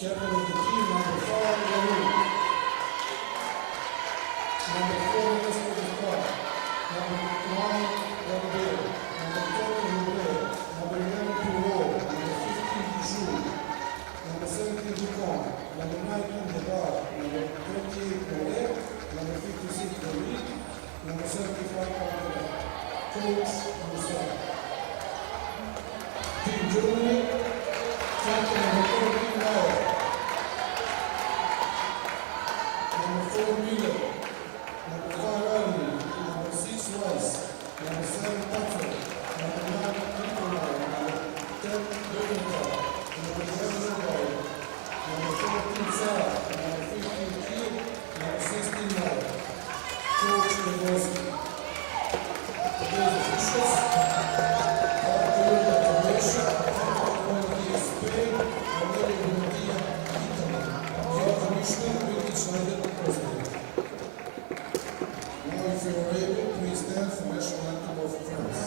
Captain of the team, number 5, Raul. Number 4, Escobar. Number 9, Gabriel. Number 10, Ruble. Number 11, Puro. Number 15, Jules. Number 17, Dupont. Number 19, Debar. Number 28, Bolet. Number 56, David. Number 75, Pamela. Coach, number 7. Team Germany, captain number 14, Lauer. Number 4, Miller. Number 5, Ali. Number 6, Rice. Number 7, Patrick. Number 9, Nikolai. Number 10, Bernard. Number 11, Robai. Number 14, Sarah. Number 15, Kid. Number 16, Mara. Coach, Lewandowski. Today's officials. Arturo Croatia. Antonio Spain. Valerio Bondia, Italy. George Michelin, British Schneider, Austria. Now, if you are able, please stand for national anthem of France.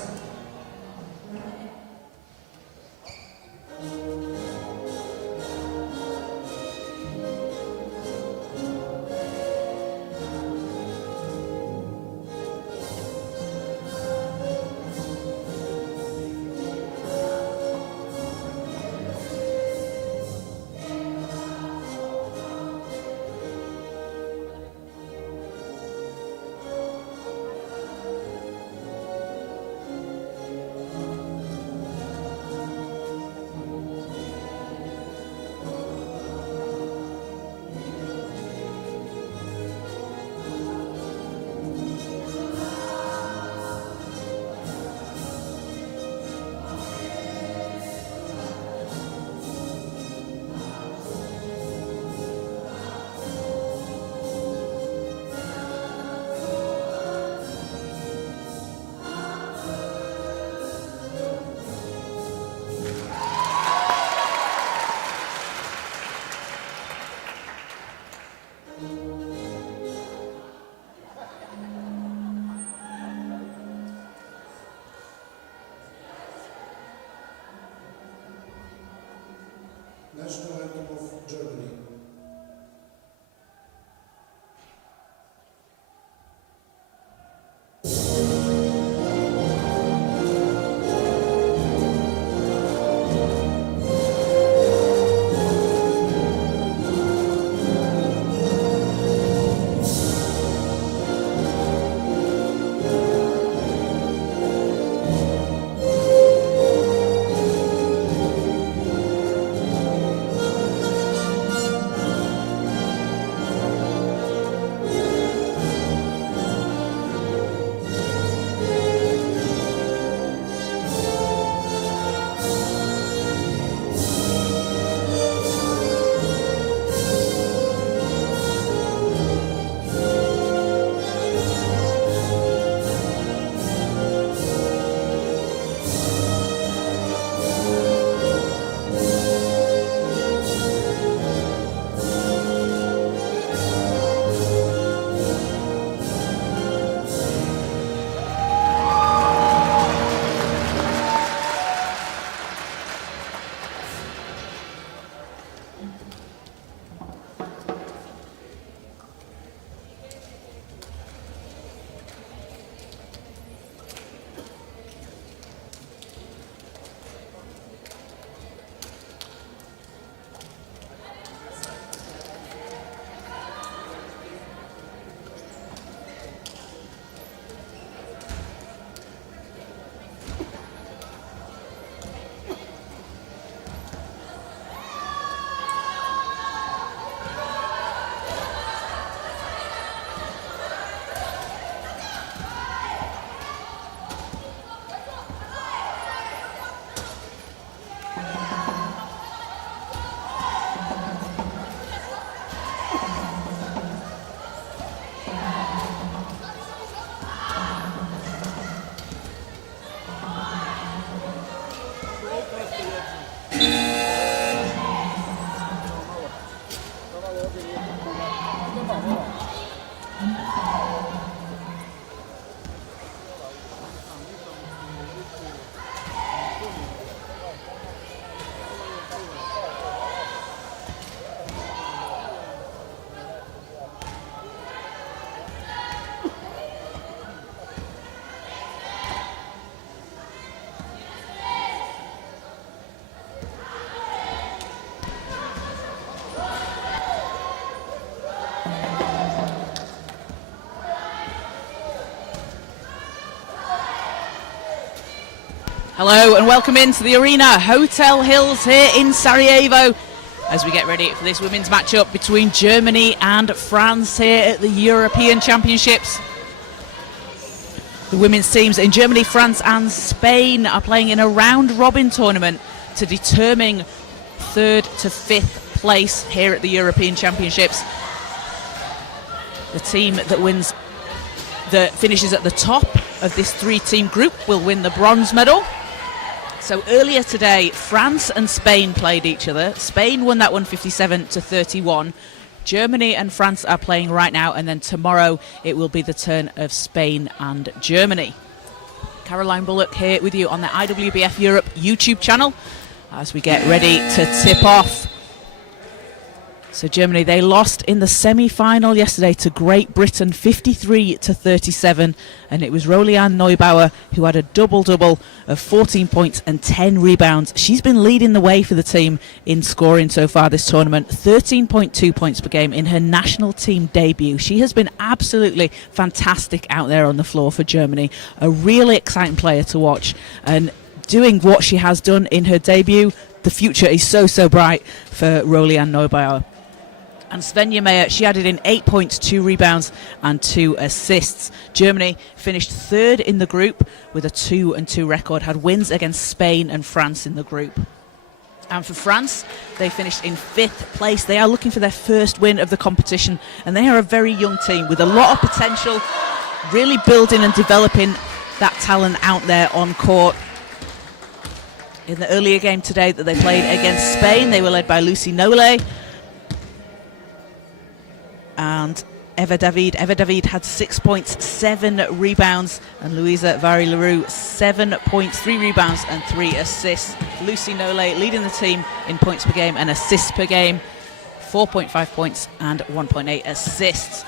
Hello and welcome into the arena, Hotel Hills here in Sarajevo, as we get ready for this women's matchup between Germany and France here at the European Championships. The women's teams in Germany, France and Spain are playing in a round-robin tournament to determine 3rd to 5th place here at the European Championships. The team that finishes at the top of this 3-team group will win the bronze medal. So earlier today, France and Spain played each other. Spain won that one 57-31. Germany and France are playing right now, and then tomorrow it will be the turn of Spain and Germany. Caroline Bullock here with you on the IWBF Europe YouTube channel as we get ready to tip off. So Germany, they lost in the semi-final yesterday to Great Britain 53-37, and it was Rolianne Neubauer who had a double-double of 14 points and 10 rebounds. She's been leading the way for the team in scoring so far this tournament, 13.2 points per game in her national team debut. She has been absolutely fantastic out there on the floor for Germany, a really exciting player to watch, and doing what she has done in her debut, the future is so bright for Rolianne Neubauer. And Svenja Meyer, she added in 8 points, 2 rebounds and 2 assists. Germany finished 3rd in the group with a 2-2 record, had wins against Spain and France in the group. And for France, they finished in 5th place. They are looking for their first win of the competition, and they are a very young team with a lot of potential, really building and developing that talent out there on court. In the earlier game today that they played against Spain, they were led by Lucy Nole and Eva David. Eva David had 6 points, 7 rebounds, and Louisa Vary-Leroux 7 points, 3 rebounds and 3 assists. Lucy Nole leading the team in points per game and assists per game, 4.5 points and 1.8 assists.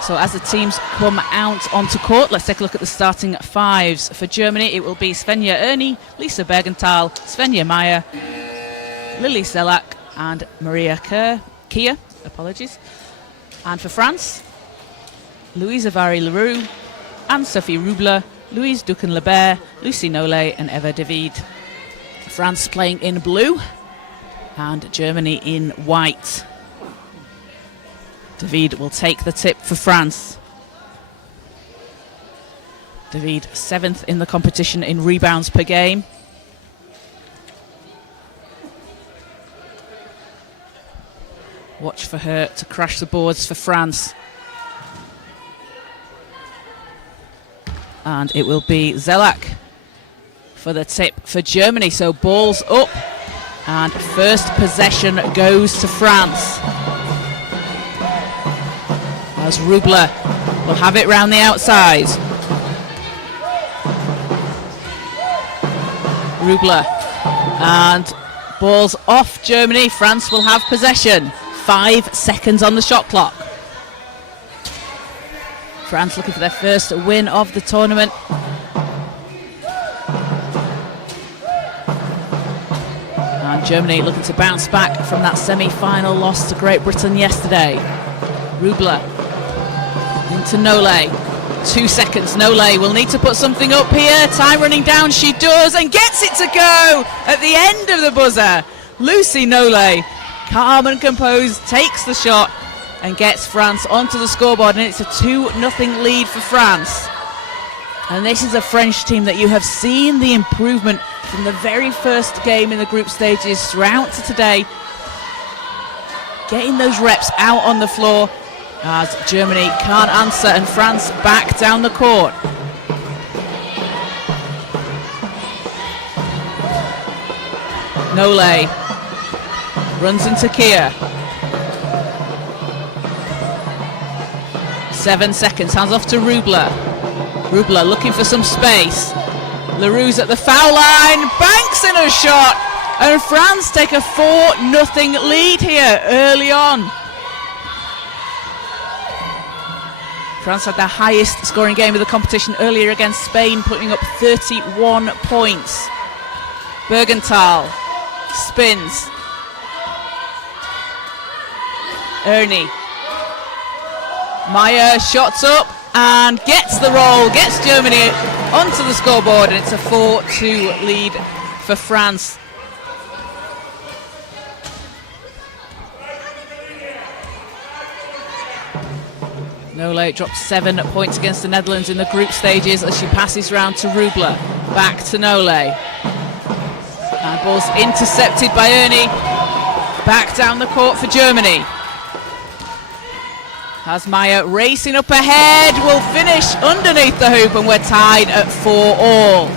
So as the teams come out onto court, let's take a look at the starting fives. For Germany, it will be Svenja Erni, Lisa Bergenthal, Svenja Meyer, Lily Selak and Maria Kia. And for France, Louisa Vary-Leroux, Anne-Sophie Rubler, Louise Duquesne-Lebert, Lucy Nole and Eva David. France playing in blue and Germany in white. David will take the tip for France. David 7th in the competition in rebounds per game. Watch for her to crash the boards for France. And it will be Zelak for the tip for Germany. So balls up and first possession goes to France. As Rubler will have it round the outside. Rubler and balls off Germany. France will have possession. 5 seconds on the shot clock. France looking for their first win of the tournament. And Germany looking to bounce back from that semi-final loss to Great Britain yesterday. Rubler into Nole. 2 seconds. Nole will need to put something up here. Time running down. She does and gets it to go at the end of the buzzer. Lucy Nole, calm and composed, takes the shot and gets France onto the scoreboard, and it's a 2-0 lead for France. And this is a French team that you have seen the improvement from the very first game in the group stages throughout to today, getting those reps out on the floor as Germany can't answer and France back down the court. Nole runs into Kia. 7 seconds, hands off to Rubler. Rubler looking for some space. Leroux's at the foul line, banks in a shot, and France take a 4-0 lead here early on. France had their highest scoring game of the competition earlier against Spain, putting up 31 points. Bergenthal spins. Erni. Meyer shots up and gets the roll, gets Germany onto the scoreboard, and it's a 4-2 lead for France. Nollet drops 7 points against the Netherlands in the group stages as she passes round to Rubler. Back to Nollet. And ball's intercepted by Ernie. Back down the court for Germany. As Maya racing up ahead, will finish underneath the hoop, and we're tied at 4-all.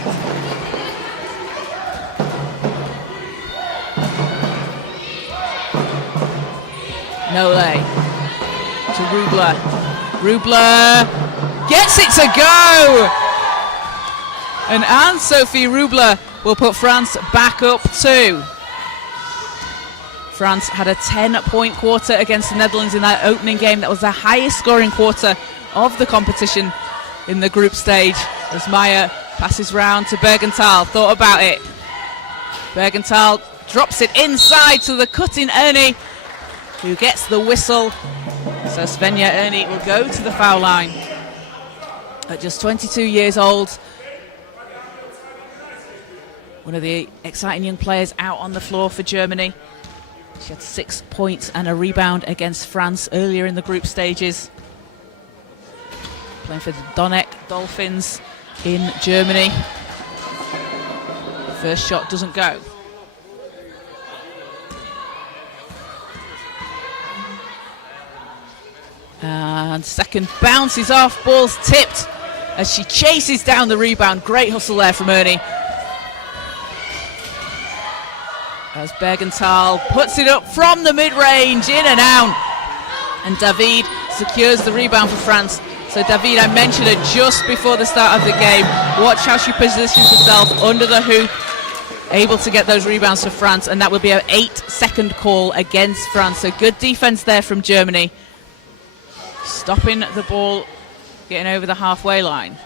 Nollet to Rubler. Rubler gets it to go! And Anne-Sophie Rubler will put France back up 2. France had a 10-point quarter against the Netherlands in that opening game. That was the highest scoring quarter of the competition in the group stage. As Maya passes round to Bergenthal, thought about it. Bergenthal drops it inside to the cutting Ernie, who gets the whistle. So Svenja Ernie will go to the foul line at just 22 years old. One of the exciting young players out on the floor for Germany. She had 6 points and a rebound against France earlier in the group stages. Playing for the Donetsk Dolphins in Germany. First shot doesn't go. And second bounces off, ball's tipped as she chases down the rebound. Great hustle there from Ernie. As Bergenthal puts it up from the mid-range, in and out. And David secures the rebound for France. So David, I mentioned it just before the start of the game. Watch how she positions herself under the hoop, able to get those rebounds for France, and that will be an 8-second call against France. So good defense there from Germany, stopping the ball getting over the halfway line.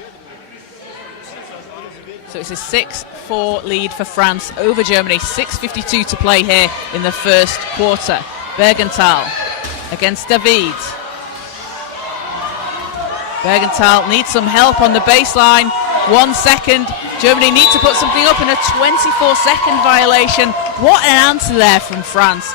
So it's a 6-4 lead for France over Germany. 6:52 to play here in the first quarter. Bergenthal against David. Bergenthal needs some help on the baseline. 1 second. Germany need to put something up in a 24-second violation. What an answer there from France.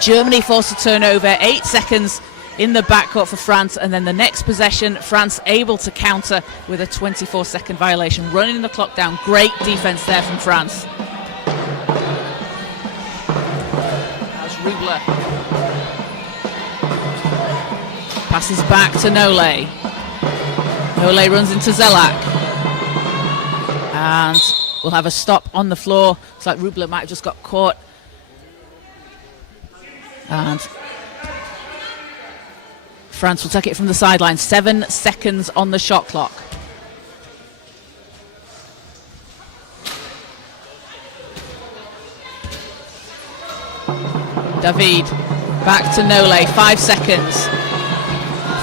Germany forced a turnover. 8 seconds in the backcourt for France, and then the next possession, France able to counter with a 24-second violation, running the clock down. Great defense there from France. As Rubler passes back to Nollet. Nollet runs into Zelak, and we'll have a stop on the floor. It's like Rubler might have just got caught, and France will take it from the sideline. 7 seconds on the shot clock. David back to Nollet. 5 seconds.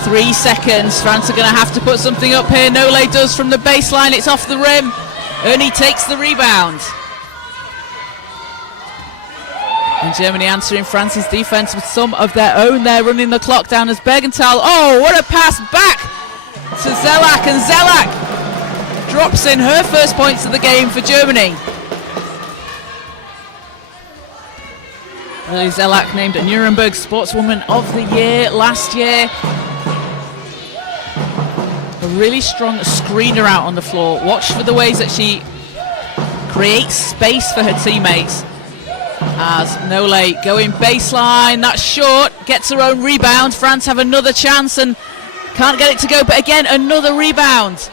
3 seconds. France are going to have to put something up here. Nollet does from the baseline. It's off the rim. Ernie takes the rebound. And Germany answering France's defense with some of their own there, running the clock down as Bergenthal. Oh, what a pass back to Zelak, and Zelak drops in her first points of the game for Germany. Lily Zelak named Nuremberg Sportswoman of the Year last year. A really strong screener out on the floor. Watch for the ways that she creates space for her teammates. As Nollet going baseline, that's short, gets her own rebound. France have another chance and can't get it to go, but again, another rebound.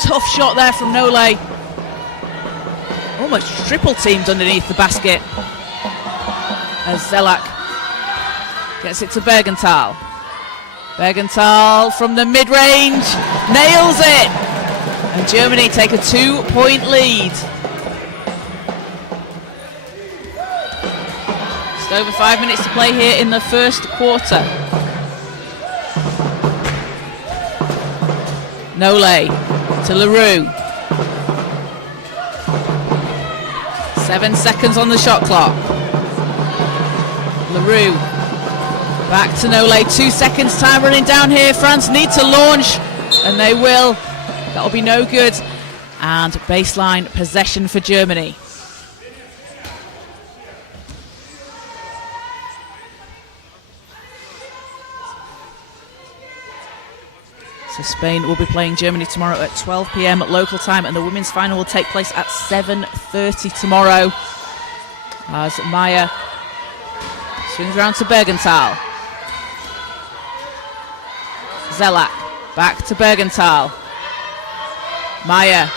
Tough shot there from Nollet. Almost triple teamed underneath the basket. As Zelak gets it to Bergenthal. Bergenthal from the mid-range, nails it! And Germany take a 2-point lead. Over 5 minutes to play here in the first quarter. Nollet to Leroux. 7 seconds on the shot clock. Leroux back to Nollet. 2 seconds time running down here. France need to launch, and they will. That'll be no good. And baseline possession for Germany. So Spain will be playing Germany tomorrow at 12 p.m. local time, and the women's final will take place at 7:30 tomorrow. As Maya swings around to Bergenthal. Zelak back to Bergenthal. Maya,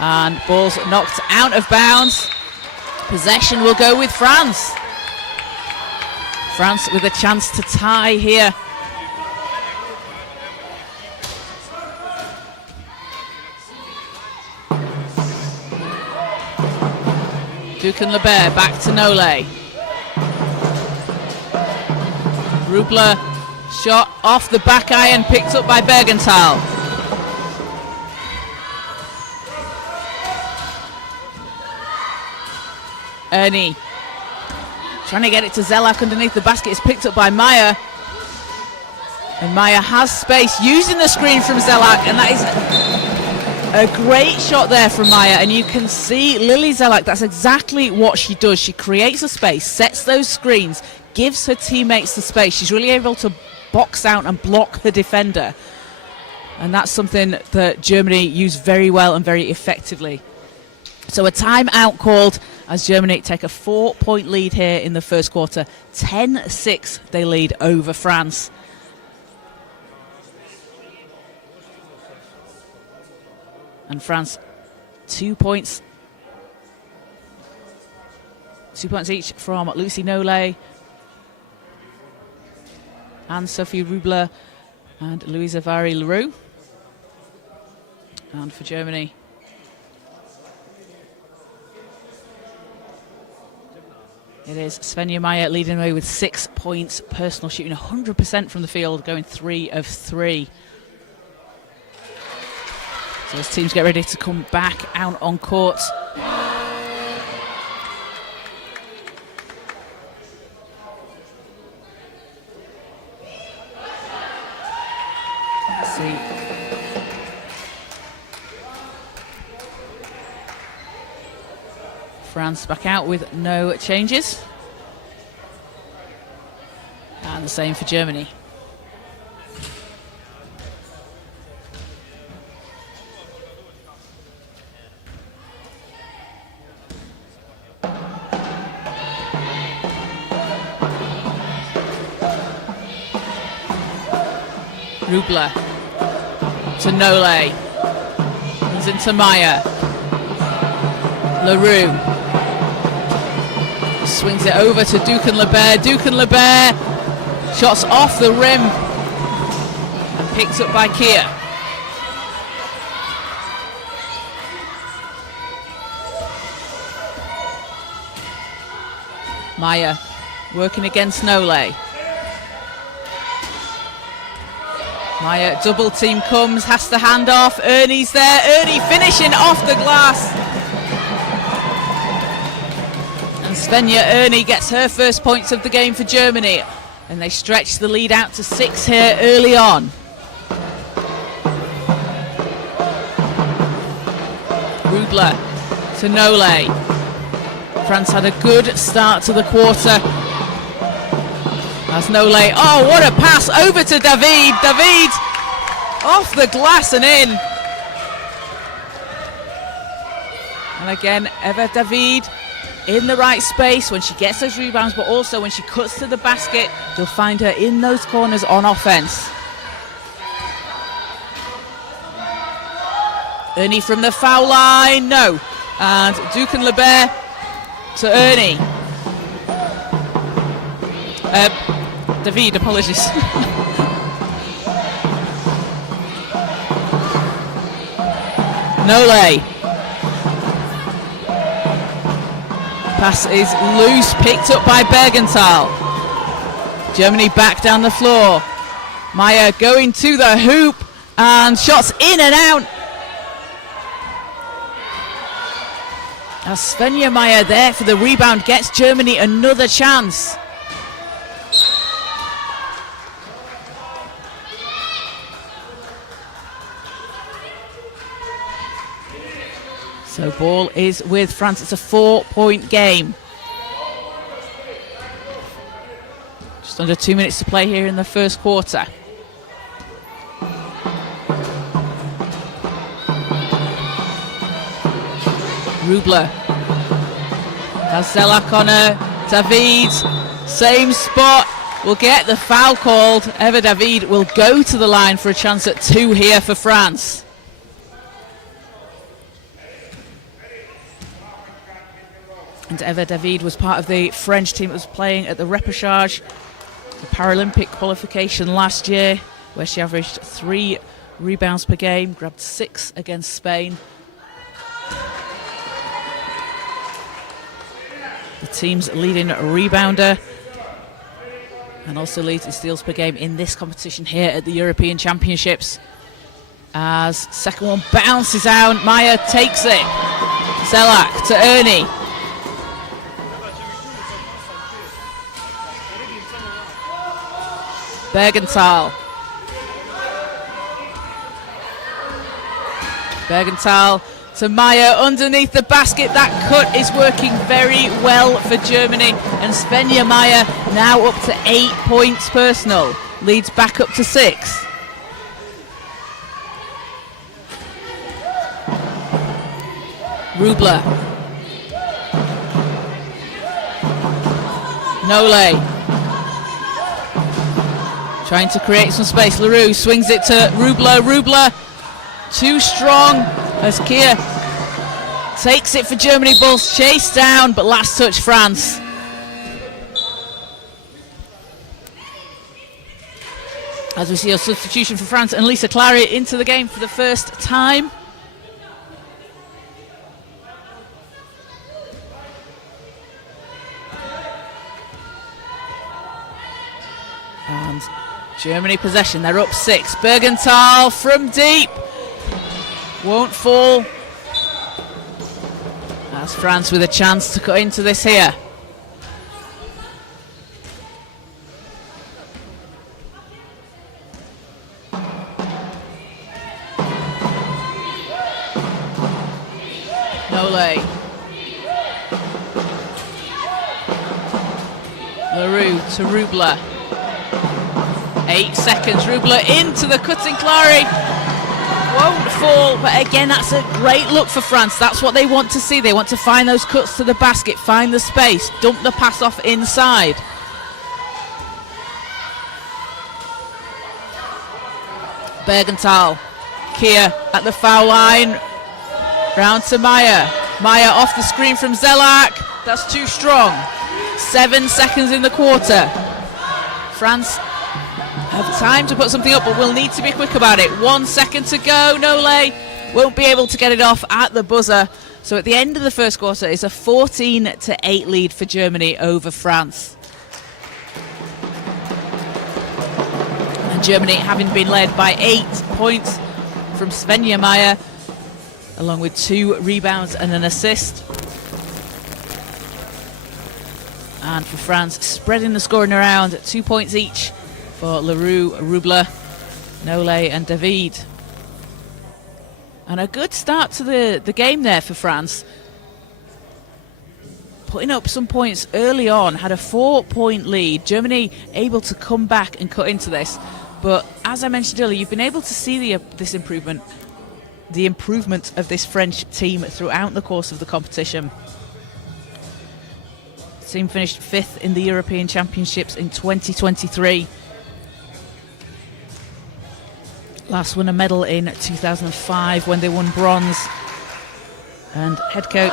and ball's knocked out of bounds. Possession will go with France. France with a chance to tie here. Duken-Lebert back to Nole. Rubler shot off the back iron, picked up by Bergenthal. Ernie trying to get it to Zelak underneath the basket. It's picked up by Maya. And Maya has space using the screen from Zelak, and that is a great shot there from Maya. And you can see Lily Zelak, that's exactly what she does. She creates a space, sets those screens, gives her teammates the space. She's really able to box out and block her defender. And that's something that Germany use very well and very effectively. So a timeout called as Germany take a 4-point lead here in the first quarter. 10-6 they lead over France. And France 2 points. 2 points each from Lucy Nole and Sophie Rubler and Louisa Vary-Leroux. And for Germany, it is Svenja Maya leading the way with 6 points, personal shooting 100% from the field, going 3 of 3. So as teams get ready to come back out on court. Let's see. France back out with no changes. And the same for Germany. Rubler to Nole. Comes into Maya. Leroux swings it over to Duken-Lebert. Duken-Lebert shots off the rim and picked up by Kia. Maya working against Nole. Maya double team comes, has to hand off. Ernie's there. Ernie finishing off the glass. And Svenja Ernie gets her first points of the game for Germany. And they stretch the lead out to 6 here early on. Rubler to Nole. France had a good start to the quarter. As Nole, oh, what a pass over to David. David off the glass and in. And again, Eva David in the right space when she gets those rebounds, but also when she cuts to the basket, you'll find her in those corners on offense. Ernie from the foul line, no. And Duken-Lebert to Ernie. David, apologies. Nole. Pass is loose, picked up by Bergenthal. Germany back down the floor. Maya going to the hoop and shots in and out. As Svenja Maya there for the rebound gets Germany another chance. So ball is with France. It's a 4-point game. Just under 2 minutes to play here in the first quarter. Rubler has Zelak on her. David, same spot, will get the foul called. Eva David will go to the line for a chance at 2 here for France. And Eva David was part of the French team that was playing at the Repechage, the Paralympic qualification last year, where she averaged 3 rebounds per game, grabbed 6 against Spain. The team's leading rebounder and also leads in steals per game in this competition here at the European Championships. As second one bounces out, Maya takes it. Zelak to Ernie. Bergenthal. Bergenthal to Maya underneath the basket. That cut is working very well for Germany. And Svenja Maya now up to 8 points personal. Leads back up to 6. Rubler. Nole. Trying to create some space. Leroux swings it to Rubler. Rubler too strong as Kia takes it for Germany. Ball's chased down, but last touch France. As we see a substitution for France and Lisa Clary into the game for the first time. And Germany possession, they're up 6. Bergenthal from deep. Won't fall. That's France with a chance to cut into this here. Nole. Leroux to Rubler. 8 seconds. Rubler into the cutting Clary. Won't fall, but again, that's a great look for France. That's what they want to see. They want to find those cuts to the basket, find the space, dump the pass off inside. Bergenthal. Kia at the foul line. Round to Maya. Maya off the screen from Zelak. That's too strong. 7 seconds in the quarter. France have time to put something up, but we'll need to be quick about it. 1 second to go. Nole won't be able to get it off at the buzzer. So at the end of the first quarter, it's a 14-8 lead for Germany over France. And Germany having been led by 8 points from Svenja Maya, along with 2 rebounds and an assist. And for France, spreading the scoring around, 2 points each for Leroux, Rubler, Nole and David. And a good start to the game there for France. Putting up some points early on, had a 4-point lead. Germany able to come back and cut into this. But as I mentioned earlier, you've been able to see the improvement of this French team throughout the course of the competition. The team finished 5th in the European Championships in 2023. Last won a medal in 2005 when they won bronze. And head coach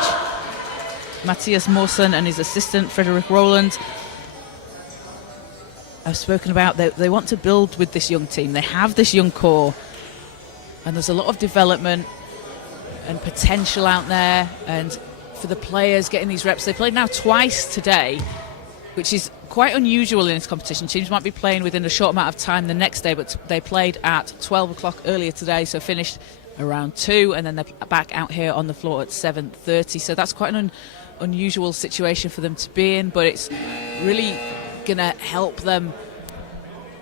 Matthias Mawson and his assistant Frederick Roland have spoken about they want to build with this young team. They have this young core, and there's a lot of development and potential out there. And for the players getting these reps, they played now twice today, which is quite unusual in this competition. Teams might be playing within a short amount of time the next day, but they played at 12 o'clock earlier today, so finished around 2, and then they're back out here on the floor at 7:30. So that's quite an unusual situation for them to be in, but it's really going to help them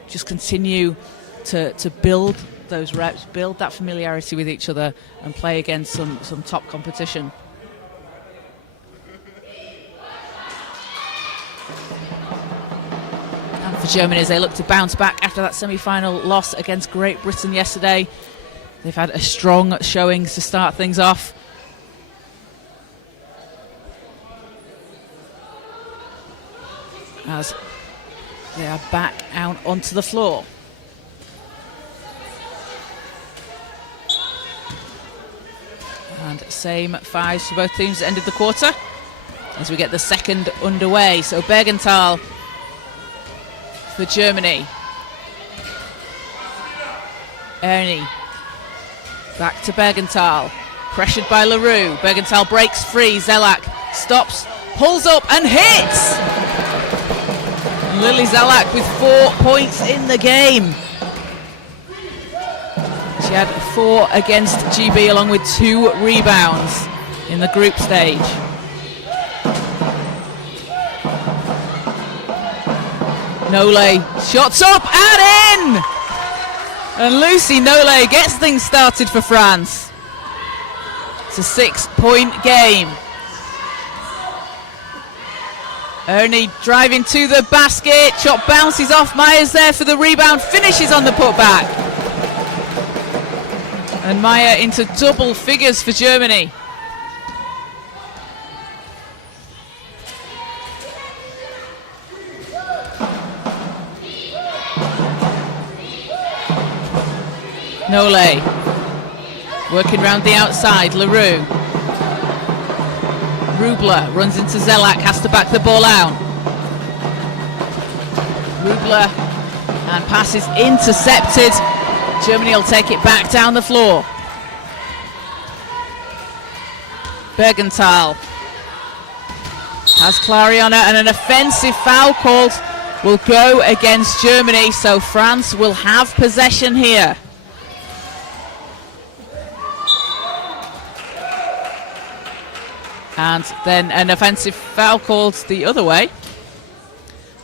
just continue to build those reps, build that familiarity with each other, and play against some top competition. And for Germany, as they look to bounce back after that semi-final loss against Great Britain yesterday, they've had a strong showing to start things off. As they are back out onto the floor. And same fives for both teams at the end of the quarter as we get the second underway. So Bergenthal for Germany. Ernie back to Bergenthal. Pressured by Leroux. Bergenthal breaks free. Zelak stops, pulls up and hits! Lily Zelak with 4 points in the game. She had 4 against GB along with 2 rebounds in the group stage. Nole shots up and in! And Lucy Nole gets things started for France. It's a 6-point game. Ernie driving to the basket, shot bounces off, Myers there for the rebound, finishes on the putback. And Meyer into double figures for Germany. Nole working round the outside, Leroux. Rubler runs into Zelak, has to back the ball out. Rubler and pass is intercepted. Germany will take it back down the floor. Bergenthal has Clariona, and an offensive foul called will go against Germany, so France will have possession here. And then an offensive foul called the other way.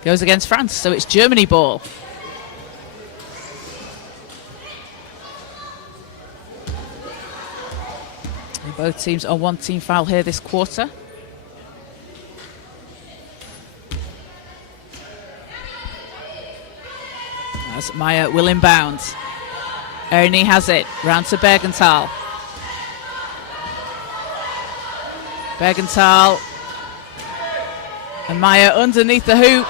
Goes against France, so it's Germany ball. And both teams on one team foul here this quarter. As Meyer will inbound. Ernie has it, round to Bergenthal. Bergenthal and Meyer underneath the hoop,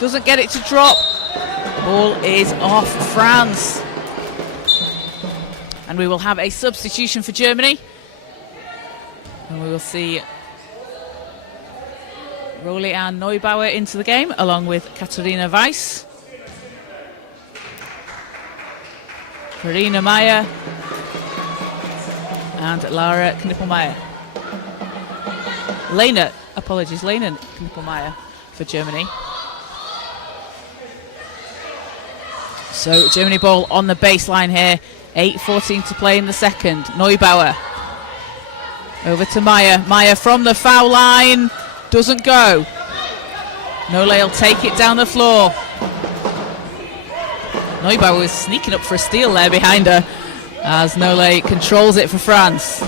doesn't get it to drop. Ball is off France. And we will have a substitution for Germany. And we will see Rolie-Anne Neubauer into the game, along with Katharina Weiss. Karina Meyer and Laura Knippelmeyer. Lena Knippelmeyer for Germany. So Germany ball on the baseline here. 8:14 to play in the second. Neubauer over to Meyer. Meyer from the foul line. Doesn't go. Nole will take it down the floor. Neubauer was sneaking up for a steal there behind her as Nole controls it for France.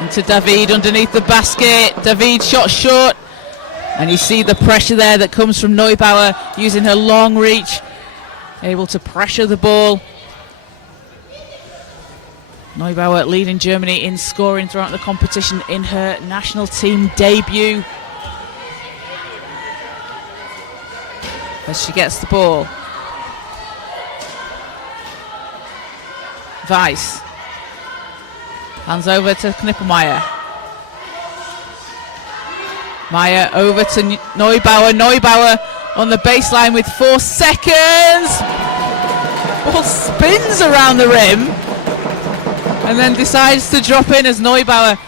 Into David underneath the basket. David shot short. And you see the pressure there that comes from Neubauer using her long reach. Able to pressure the ball. Neubauer leading Germany in scoring throughout the competition in her national team debut. As she gets the ball. Weiss. Hands over to Knippelmeyer. Meyer over to Neubauer. Neubauer on the baseline with 4 seconds. Ball spins around the rim and then decides to drop in as Neubauer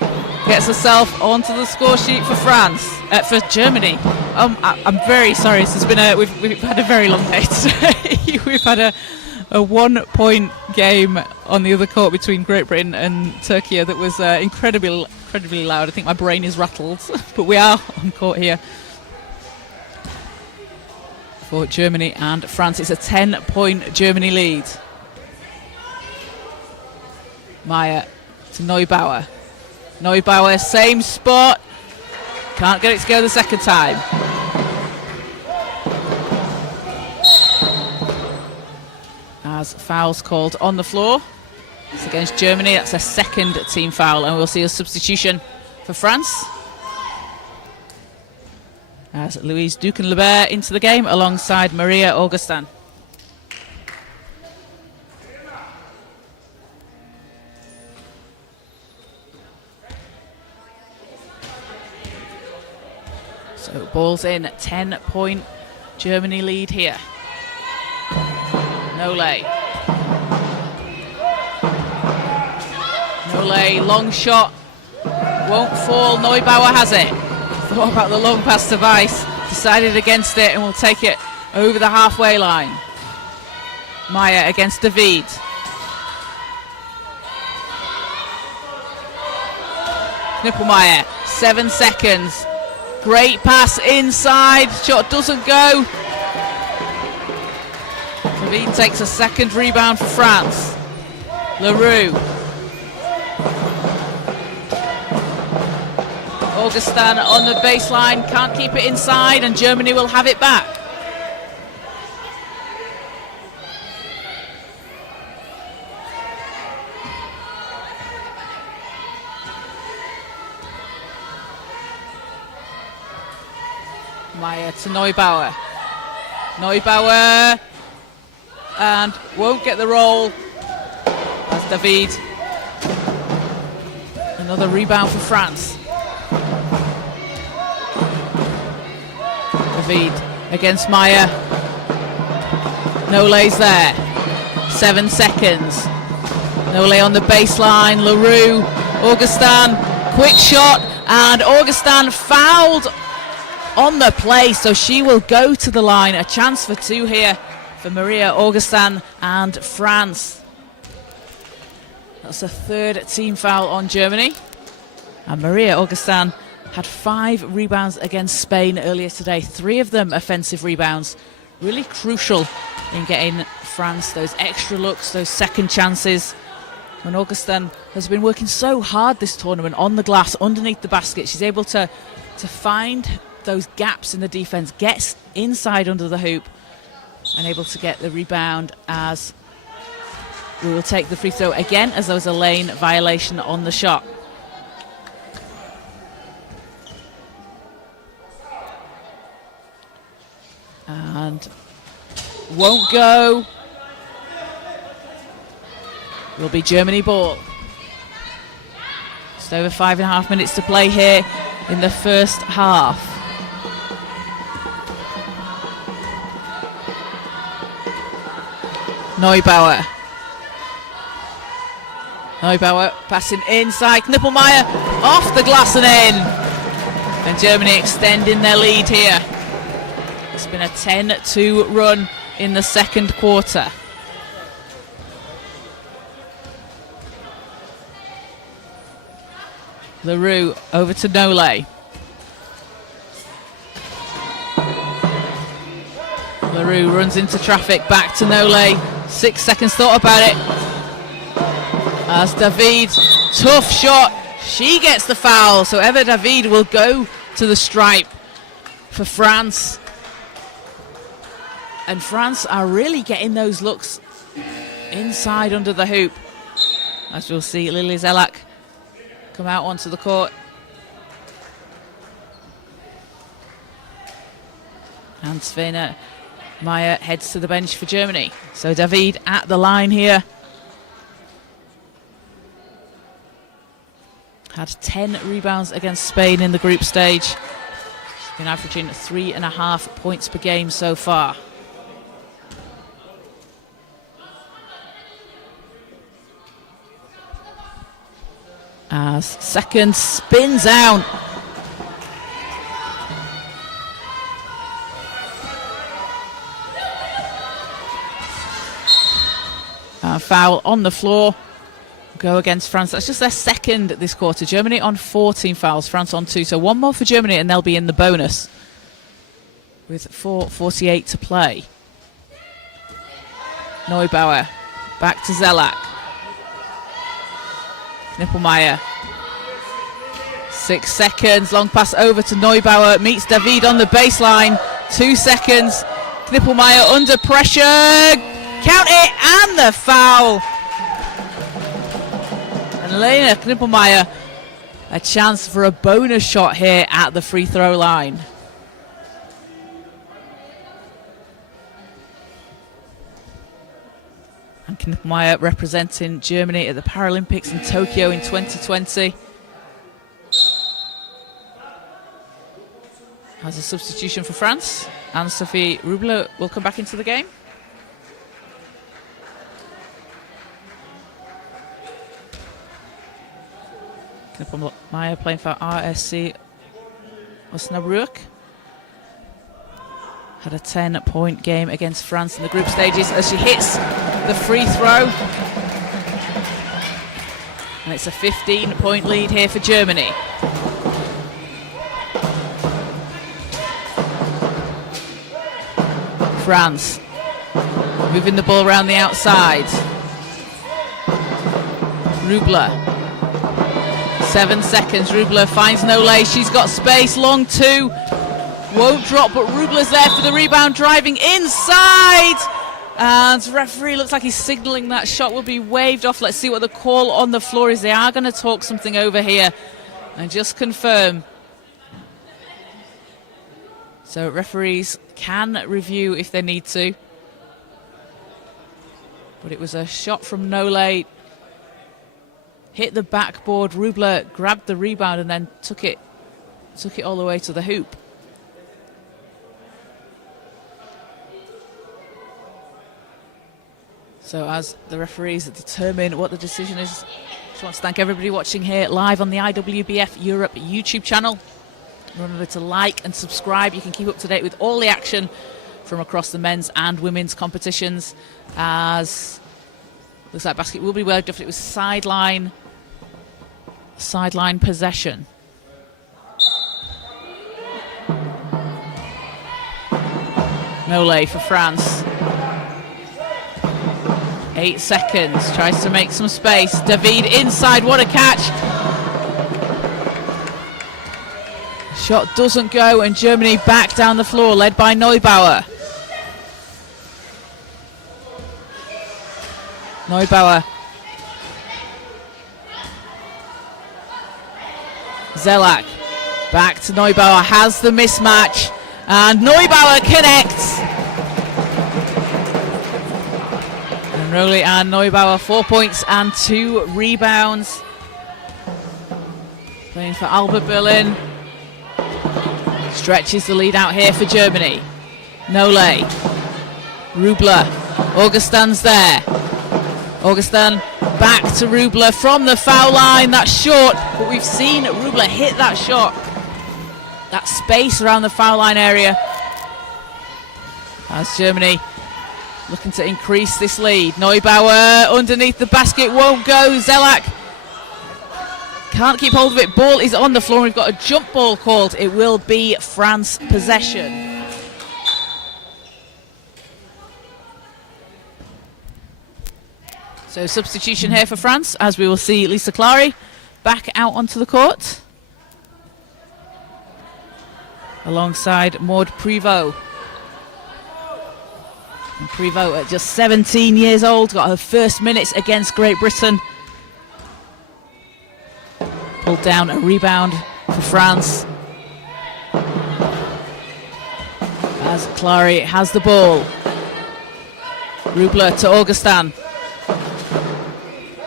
gets herself onto the score sheet for France, for Germany. I'm very sorry. This has been we've had a very long day today. We've had a 1-point game on the other court between Great Britain and Turkey that was incredibly loud. I think my brain is rattled, but we are on court here for Germany and France. It's a 10-point Germany lead. Meyer to Neubauer. Neubauer, same spot. Can't get it to go the second time. As fouls called on the floor. It's against Germany. That's a second team foul, and we'll see a substitution for France. As Louise Duquesne-Lebert into the game alongside Maria Augustin. So ball's in, 10-point Germany lead here. Nole. Nole, long shot, won't fall. Neubauer has it. Thought about the long pass to Weiss, decided against it and will take it over the halfway line. Meyer against David. Knippelmeyer, 7 seconds. Great pass inside, shot doesn't go. David takes a second rebound for France. Leroux. Augustin on the baseline, can't keep it inside, and Germany will have it back. Meyer to Neubauer. Neubauer, and won't get the roll. That's David. Another rebound for France. David against Meyer. Nole's there. 7 seconds. Nole on the baseline. Leroux. Augustin. Quick shot. And Augustin fouled on the play, so she will go to the line. A chance for 2 here for Maria Augustin and France. That's a third team foul on Germany. And Maria Augustin had 5 rebounds against Spain earlier today, 3 of them offensive rebounds. Really crucial in getting France those extra looks, those second chances. When Augustin has been working so hard this tournament on the glass, underneath the basket, she's able to find those gaps in the defense, gets inside under the hoop, and able to get the rebound. As we will take the free throw again, as there was a lane violation on the shot. And won't go. Will be Germany ball. Just over 5.5 minutes to play here in the first half. Neubauer. Neubauer passing inside. Knippelmeyer off the glass and in. And Germany extending their lead here. It's been a 10-2 run in the second quarter. Leroux over to Nole. Leroux runs into traffic, back to Nole. 6 seconds thought about it. As David, tough shot. She gets the foul, so Eva David will go to the stripe for France. And France are really getting those looks inside under the hoop. As we'll see Lily Zelak come out onto the court. And Svena Meyer heads to the bench for Germany. So David at the line here. Had 10 rebounds against Spain in the group stage. She's been averaging 3.5 points per game so far. As second spins out. Foul on the floor. Go against France. That's just their second this quarter. Germany on 14 fouls, France on 2. So 1 more for Germany and they'll be in the bonus. with 4:48 to play. Neubauer back to Zelak. Knippelmeyer. 6 seconds. Long pass over to Neubauer. Meets David on the baseline. 2 seconds. Knippelmeyer under pressure. Count it and the foul. And Lena Knippelmeyer, a chance for a bonus shot here at the free throw line. And Knippelmeyer representing Germany at the Paralympics in Tokyo in 2020. As a substitution for France, Anne-Sophie Rubler will come back into the game. Knippelmeyer playing for RSC Osnabrück. Had a 10-point game against France in the group stages as she hits the free throw. And it's a 15-point lead here for Germany. France moving the ball around the outside. Rubler. 7 seconds. Rubler finds Nolay. She's got space. Long two. Won't drop, but Rubler's there for the rebound, driving inside. And referee looks like he's signalling that shot will be waved off. Let's see what the call on the floor is. They are going to talk something over here and just confirm. So referees can review if they need to. But it was a shot from Nolay. Hit the backboard. Rubler grabbed the rebound and then took it all the way to the hoop. So as the referees determine what the decision is, I just want to thank everybody watching here live on the IWBF Europe YouTube channel. Remember to like and subscribe. You can keep up to date with all the action from across the men's and women's competitions. As looks like basket will be waved off. It was sideline possession. Nolay for France. 8 seconds, tries to make some space. David inside, what a catch. Shot doesn't go and Germany back down the floor, led by Neubauer. Neubauer. Zelak, back to Neubauer, has the mismatch, and Neubauer connects. Rowley and Neubauer, 4 points and 2 rebounds. Playing for Alba Berlin. Stretches the lead out here for Germany. Nolay. Rubler. Augustan's there. Augustin back to Rubler from the foul line. That's short, but we've seen Rubler hit that shot. That space around the foul line area. As Germany looking to increase this lead. Neubauer underneath the basket, won't go. Zelak can't keep hold of it. Ball is on the floor. We've got a jump ball called. It will be France possession. So substitution here for France, as we will see Lisa Clary back out onto the court alongside Maud Privot. And Privot, at just 17 years old, got her first minutes against Great Britain. Pulled down a rebound for France. As Clary has the ball. Rubler to Augustin.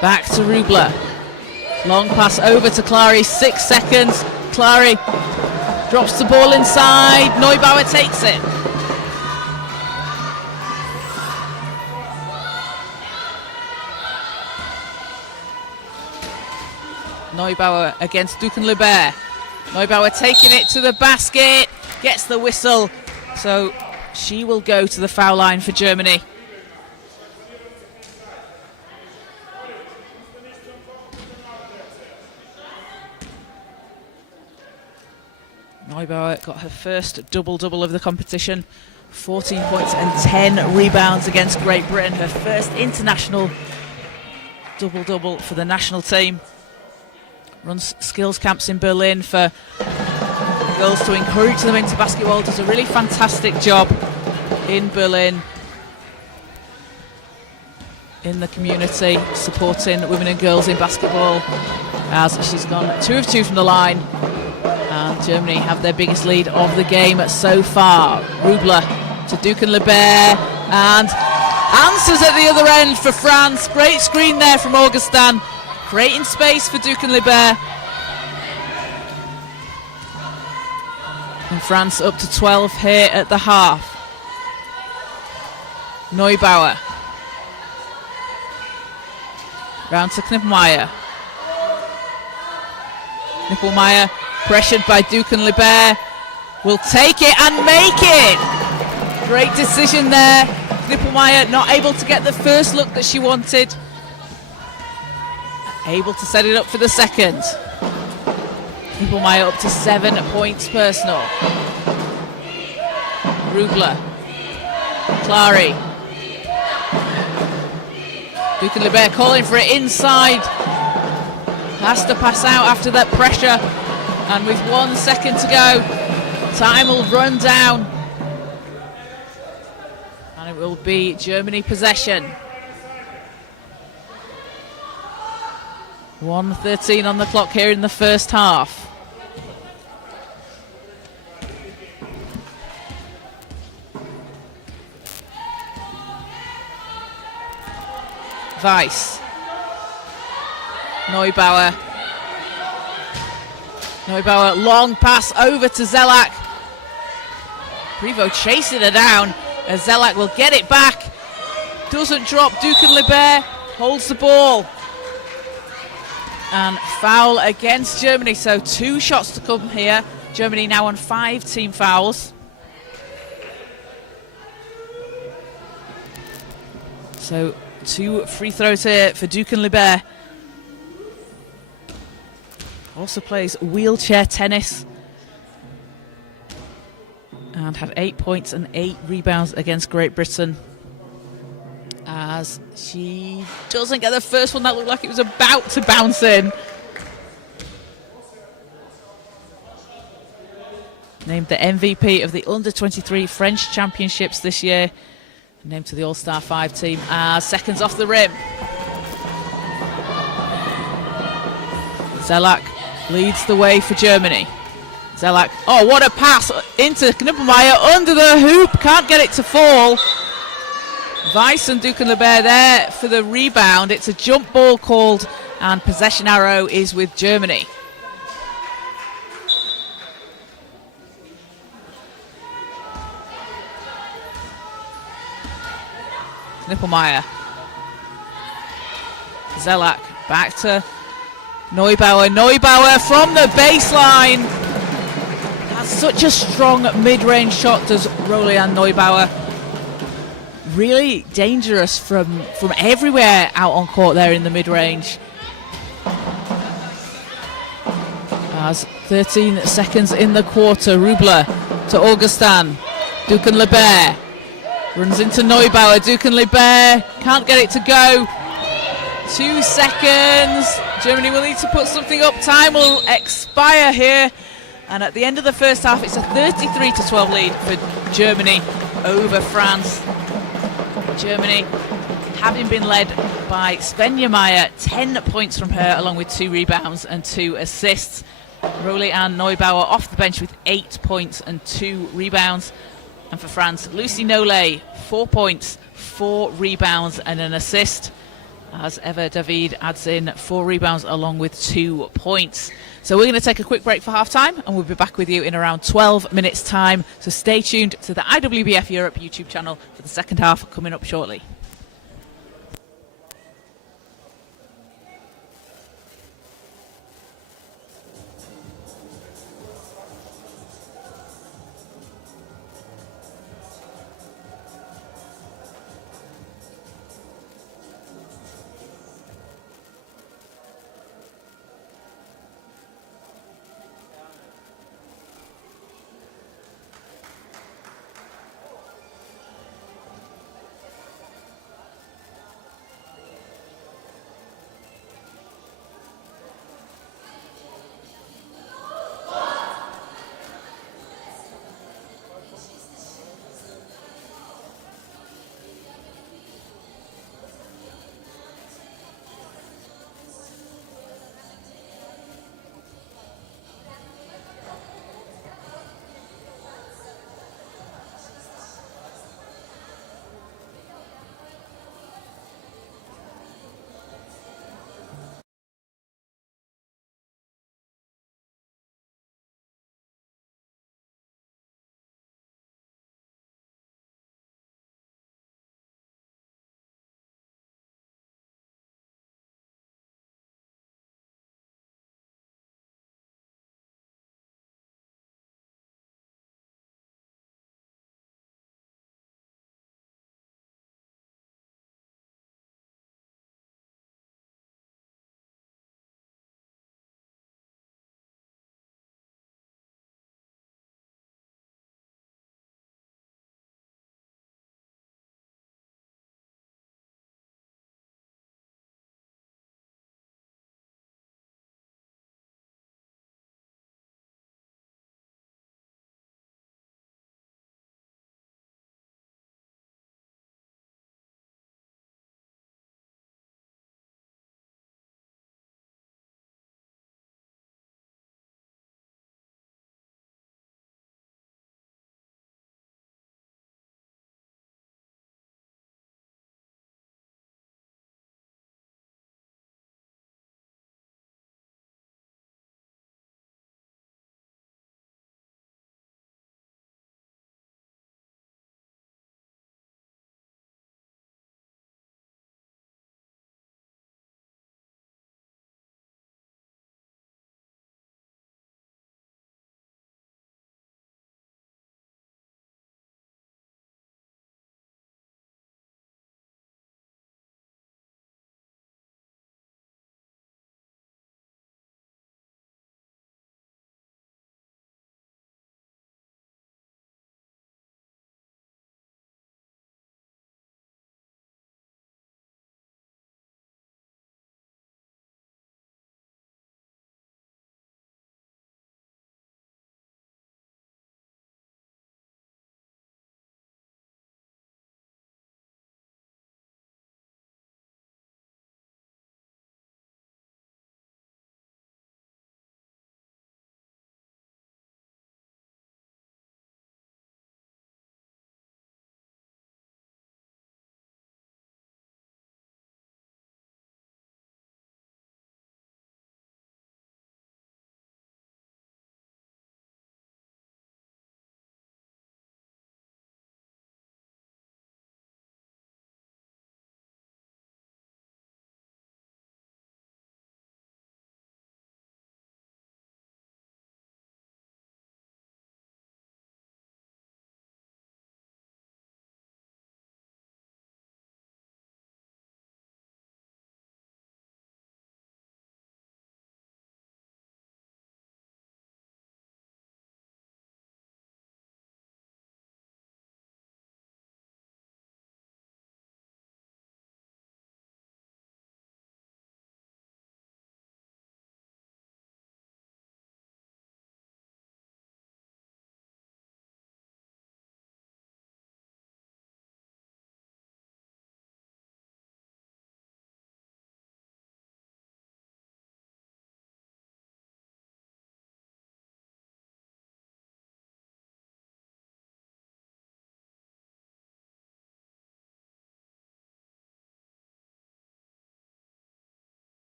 Back to Rubler. Long pass over to Clary, 6 seconds. Clary drops the ball inside. Neubauer takes it. Neubauer against Dukenlebert. Neubauer taking it to the basket, gets the whistle, so she will go to the foul line for Germany. Neubauer got her first double-double of the competition. 14 points and 10 rebounds against Great Britain. Her first international double-double for the national team. Runs skills camps in Berlin for girls to encourage them into basketball. Does a really fantastic job in Berlin, in the community, supporting women and girls in basketball, as she's gone 2 of 2 from the line. And Germany have their biggest lead of the game so far. Rubler to Duken-Lebert, and answers at the other end for France. Great screen there from Augustin, creating space for Duken-Lebert. And France up to 12 here at the half. Neubauer. Round to Knippelmeyer. Knippelmeyer, pressured by Duken-Lebert, will take it and make it! Great decision there. Knippelmeyer not able to get the first look that she wanted. Able to set it up for the second. Knippelmeyer up to 7 points personal. Rubler. Clary. Duken-Lebert calling for it inside. Has to pass out after that pressure. And with 1 second to go, time will run down. And it will be Germany possession. 1:13 on the clock here in the first half. Weiss. Neubauer. Neubauer, long pass over to Zelak. Prevost chasing her down as Zelak will get it back. Doesn't drop. Duken-Lebert holds the ball. And foul against Germany, so 2 shots to come here. Germany now on 5 team fouls. So 2 free throws here for Duken-Lebert. Also plays wheelchair tennis. And had 8 points and 8 rebounds against Great Britain. As she doesn't get the first one, that looked like it was about to bounce in. Named the MVP of the Under-23 French Championships this year. Named to the All-Star 5 team as seconds off the rim. Zelak leads the way for Germany. Zelak, oh, what a pass into Knippelmeyer under the hoop. Can't get it to fall. Weiss and Duken-Lebert there for the rebound. It's a jump ball called, and possession arrow is with Germany. Knippelmeyer. Zelak back to Neubauer. Neubauer from the baseline. That's such a strong mid-range shot, does Rolian Neubauer. Really dangerous from everywhere out on court there in the mid-range. As 13 seconds in the quarter, Rubler to Augustin. Duken-Lebert runs into Neubauer. Duken-Lebert can't get it to go. 2 seconds. Germany will need to put something up. Time will expire here. And at the end of the first half, it's a 33-12 lead for Germany over France. Germany, having been led by Svenja Meyer, 10 points from her, along with 2 rebounds and 2 assists. Rolian Neubauer off the bench with 8 points and 2 rebounds. And for France, Lucy Nollet, 4 points, 4 rebounds and an assist. As Eva David adds in 4 rebounds along with 2 points. So we're going to take a quick break for half-time, and we'll be back with you in around 12 minutes' time. So stay tuned to the IWBF Europe YouTube channel for the second half coming up shortly.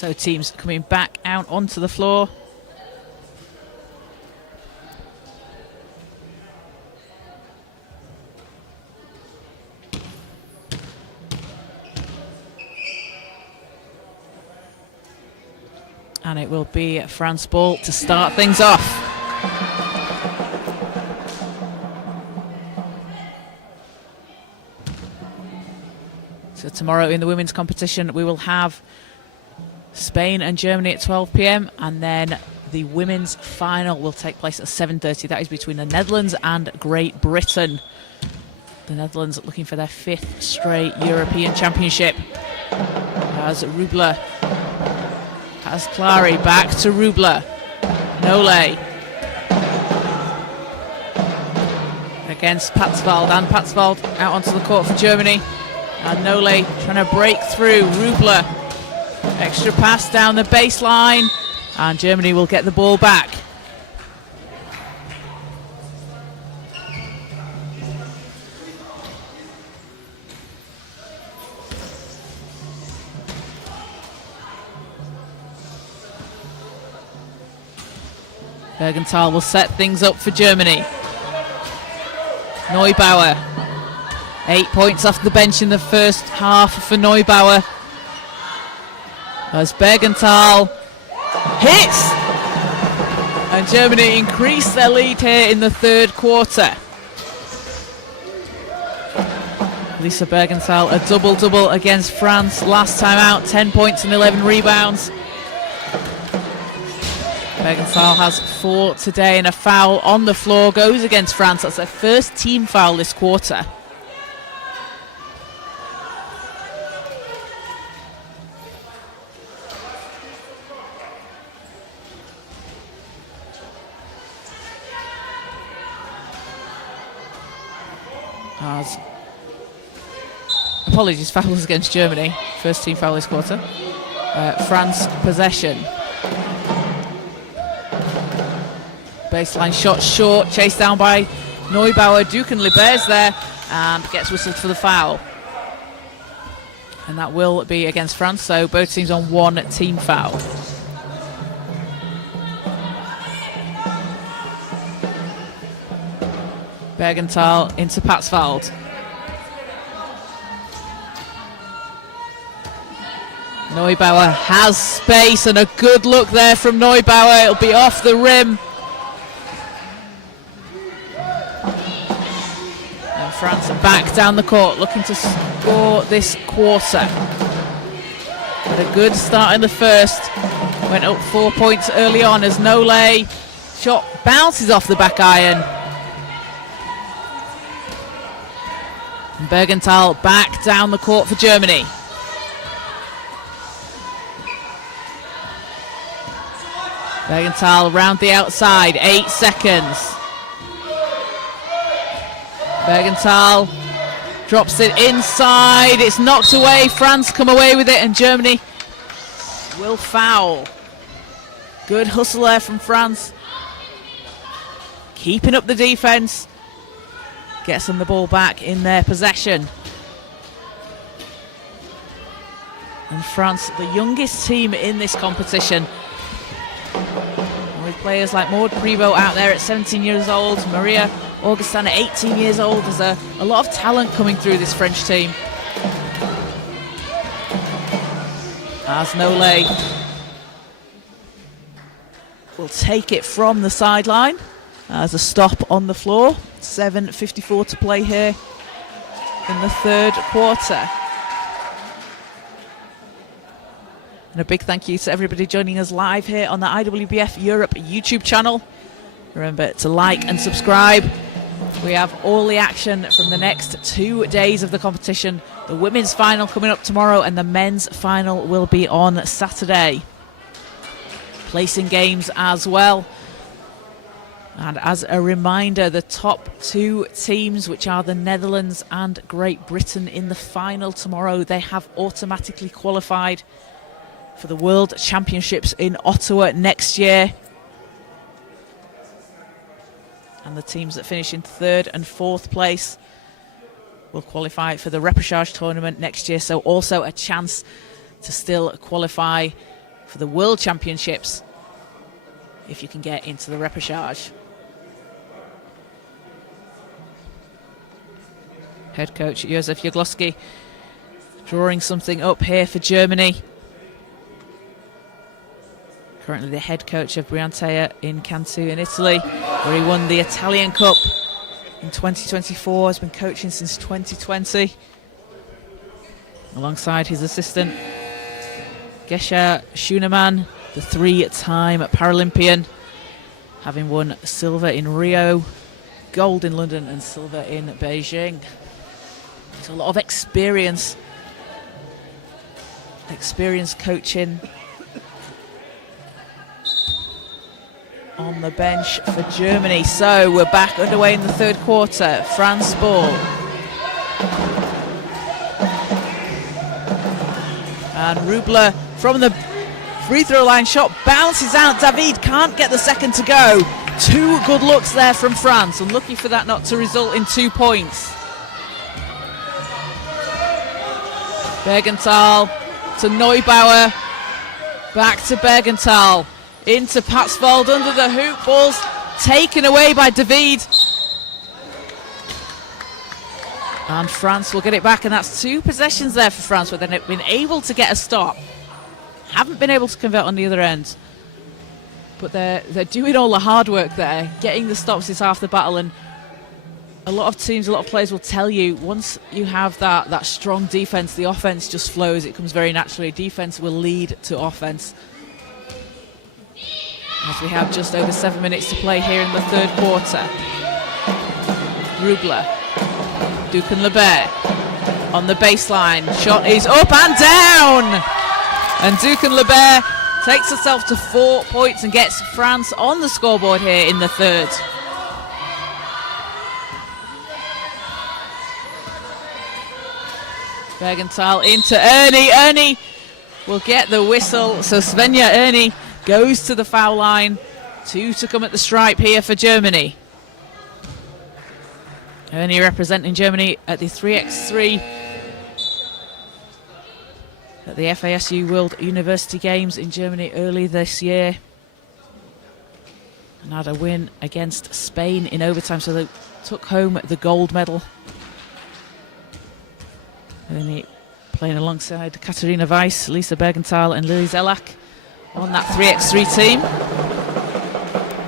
So teams coming back out onto the floor. And it will be France ball to start things off. So tomorrow in the women's competition we will have Spain and Germany at 12 p.m. and then the women's final will take place at 7:30. That is between the Netherlands and Great Britain. The Netherlands looking for their 5th straight European Championship. As Rubler has Clary back to Rubler. Nole against Patsvald, and Patsvald out onto the court for Germany. And Nole trying to break through. Rubler, extra pass down the baseline, and Germany will get the ball back. Bergenthal will set things up for Germany. Neubauer, 8 points off the bench in the first half for Neubauer. As Bergenthal hits! And Germany increase their lead here in the third quarter. Lisa Bergenthal, a double-double against France last time out, 10 points and 11 rebounds. Bergenthal has 4 today, and a foul on the floor goes against France. That's their first team foul this quarter. Apologies, fouls against Germany. First team foul this quarter. France possession. Baseline shot short, chased down by Neubauer. Duke and Libers there, and gets whistled for the foul. And that will be against France, so both teams on 1 team foul. Bergenthal into Patsvald. Neubauer has space, and a good look there from Neubauer. It'll be off the rim. And France are back down the court, looking to score this quarter. Had a good start in the first. Went up 4 points early on as Nole shot bounces off the back iron. And Bergenthal back down the court for Germany. Bergenthal round the outside, 8 seconds. Bergenthal drops it inside, it's knocked away. France come away with it, and Germany will foul. Good hustle there from France. Keeping up the defence. Gets them the ball back in their possession. And France, the youngest team in this competition. With players like Maud Prevost out there at 17 years old, Maria Augustin at 18 years old. There's a lot of talent coming through this French team. As Nole will take it from the sideline as a stop on the floor. 7:54 to play here in the third quarter. And a big thank you to everybody joining us live here on the IWBF Europe YouTube channel. Remember to like and subscribe. We have all the action from the next 2 days of the competition. The women's final coming up tomorrow, and the men's final will be on Saturday. Placing games as well. And as a reminder, the top 2 teams, which are the Netherlands and Great Britain in the final tomorrow, they have automatically qualified for the World Championships in Ottawa next year. And the teams that finish in 3rd and 4th place will qualify for the repechage tournament next year, so also a chance to still qualify for the World Championships if you can get into the repechage. Head coach Josef Jaglowski drawing something up here for Germany. Currently the head coach of Briantea in Cantu in Italy, where he won the Italian Cup in 2024, has been coaching since 2020. Alongside his assistant, Gesche Schunemann, the 3-time Paralympian, having won silver in Rio, gold in London and silver in Beijing. There's a lot of experience coaching on the bench for Germany. So we're back underway in the third quarter. France ball. And Rubler from the free throw line shot bounces out. David can't get the second to go. Two good looks there from France. Unlucky for that not to result in 2 points. Bergenthal to Neubauer. Back to Bergenthal. Into Patsvold under the hoop. Ball's taken away by David. And France will get it back, and that's 2 possessions there for France, where they've been able to get a stop. Haven't been able to convert on the other end. But they're doing all the hard work there. Getting the stops is half the battle, and a lot of teams, a lot of players will tell you, once you have that strong defense, the offense just flows. It comes very naturally. Defense will lead to offense. As we have just over 7 minutes to play here in the third quarter. Rubler, Ducan-Lebert on the baseline. Shot is up and down! And Ducan-Lebert takes herself to 4 points and gets France on the scoreboard here in the third. Bergenthal into Ernie. Ernie will get the whistle. So Svenja Ernie goes to the foul line. 2 to come at the stripe here for Germany. Ernie representing Germany at the 3x3 at the FASU World University Games in Germany early this year. And had a win against Spain in overtime, so they took home the gold medal. Ernie playing alongside Katharina Weiss, Lisa Bergenthal and Lily Zelak on that 3x3 team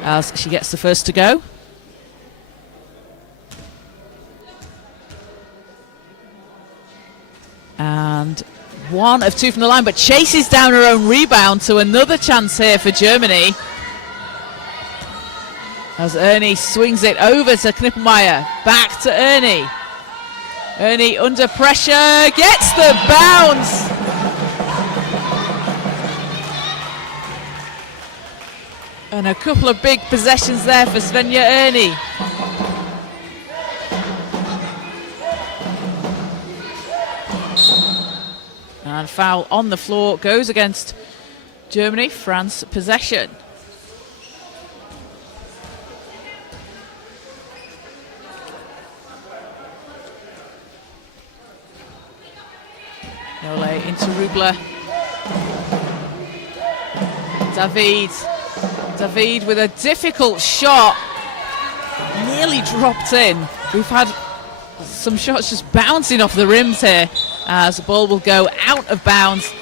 as she gets the first to go. And 1 of 2 from the line, but chases down her own rebound, to another chance here for Germany. As Ernie swings it over to Knippelmeyer. Back to Ernie. Ernie under pressure, gets the bounce. And a couple of big possessions there for Svenja Ernie. And foul on the floor goes against Germany. France possession. Nole into Rubler. David with a difficult shot. Nearly dropped in. We've had some shots just bouncing off the rims here as the ball will go out of bounds.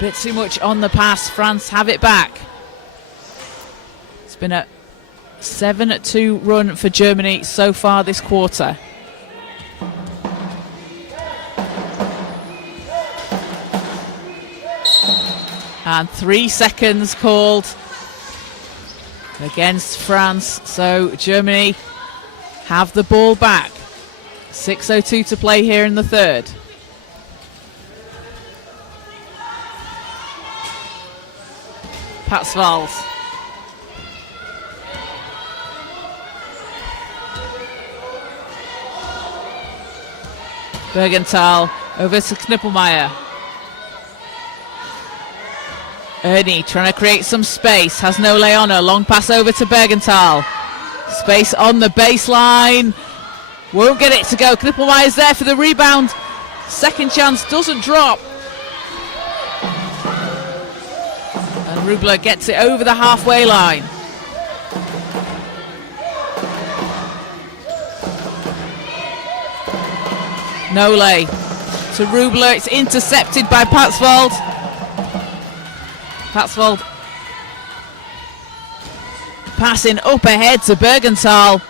Bit too much on the pass. France have it back. It's been a 7-2 run for Germany so far this quarter. And 3 seconds called against France. So Germany have the ball back. 6:02 to play here in the third. Patsvold. Bergenthal over to Knippelmeyer. Ernie trying to create some space. Has no lay on her. Long pass over to Bergenthal. Space on the baseline. Won't get it to go. Knippelmeyer's there for the rebound. Second chance doesn't drop. And Rubler gets it over the halfway line. Nole to Rubler. It's intercepted by Patsvold. Patsvold passing up ahead to Bergenthal.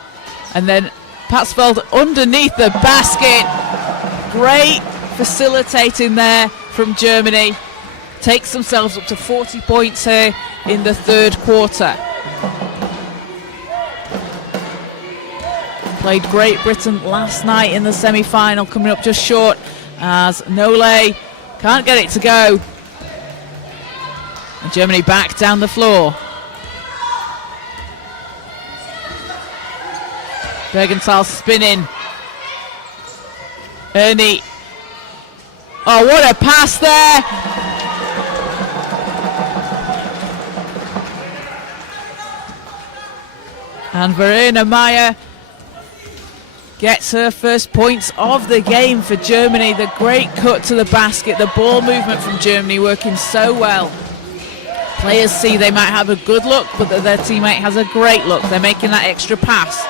And then Patsvold underneath the basket. Great facilitating there from Germany. Takes themselves up to 40 points here in the third quarter. Played Great Britain last night in the semi-final, coming up just short as Nole can't get it to go. And Germany back down the floor. Bergenthal spinning. Ernie. Oh, what a pass there! And Verena Meyer gets her first points of the game for Germany. The great cut to the basket, the ball movement from Germany working so well. Players see they might have a good look, but that their teammate has a great look. They're making that extra pass.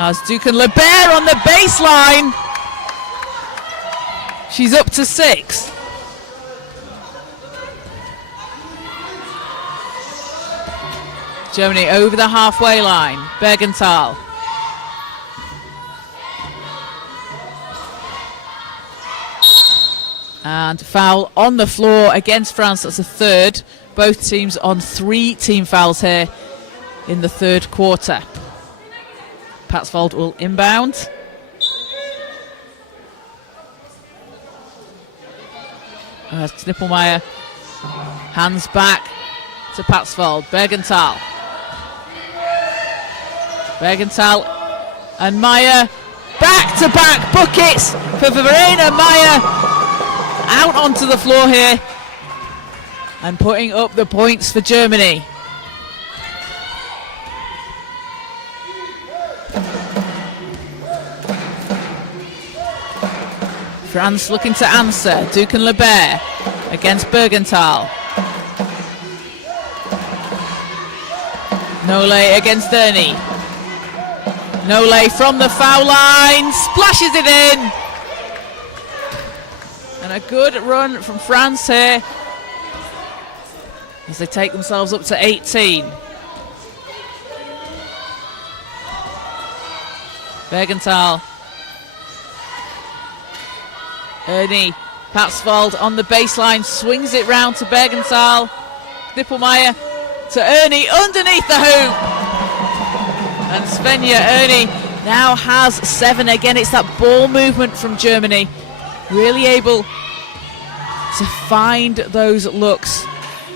As Ducan Lebert on the baseline. She's up to 6. Germany over the halfway line. Bergenthal. And foul on the floor against France. That's a third. Both teams on 3 team fouls here in the third quarter. Patsvold will inbound. Knippelmeyer hands back to Patsvold. Bergenthal. Bergenthal and Meyer. Back-to-back buckets for Verena Meyer. Out onto the floor here and putting up the points for Germany. France looking to answer. Ducan Lebert against Bergenthal. Nole against Ernie. Nole from the foul line, splashes it in. And a good run from France here as they take themselves up to 18. Bergenthal. Ernie Patsvold on the baseline, swings it round to Bergenthal. Knippelmeyer to Ernie underneath the hoop. And Svenja Ernie now has 7 again. It's that ball movement from Germany. Really able to find those looks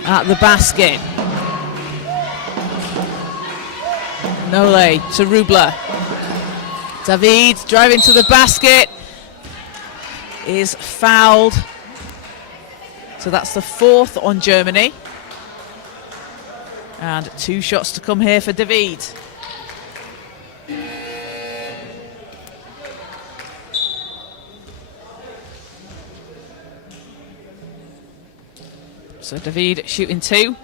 at the basket. Nole to Rubler. David driving to the basket. Is fouled. So that's the 4th on Germany. And 2 shots to come here for David. So David shooting 2.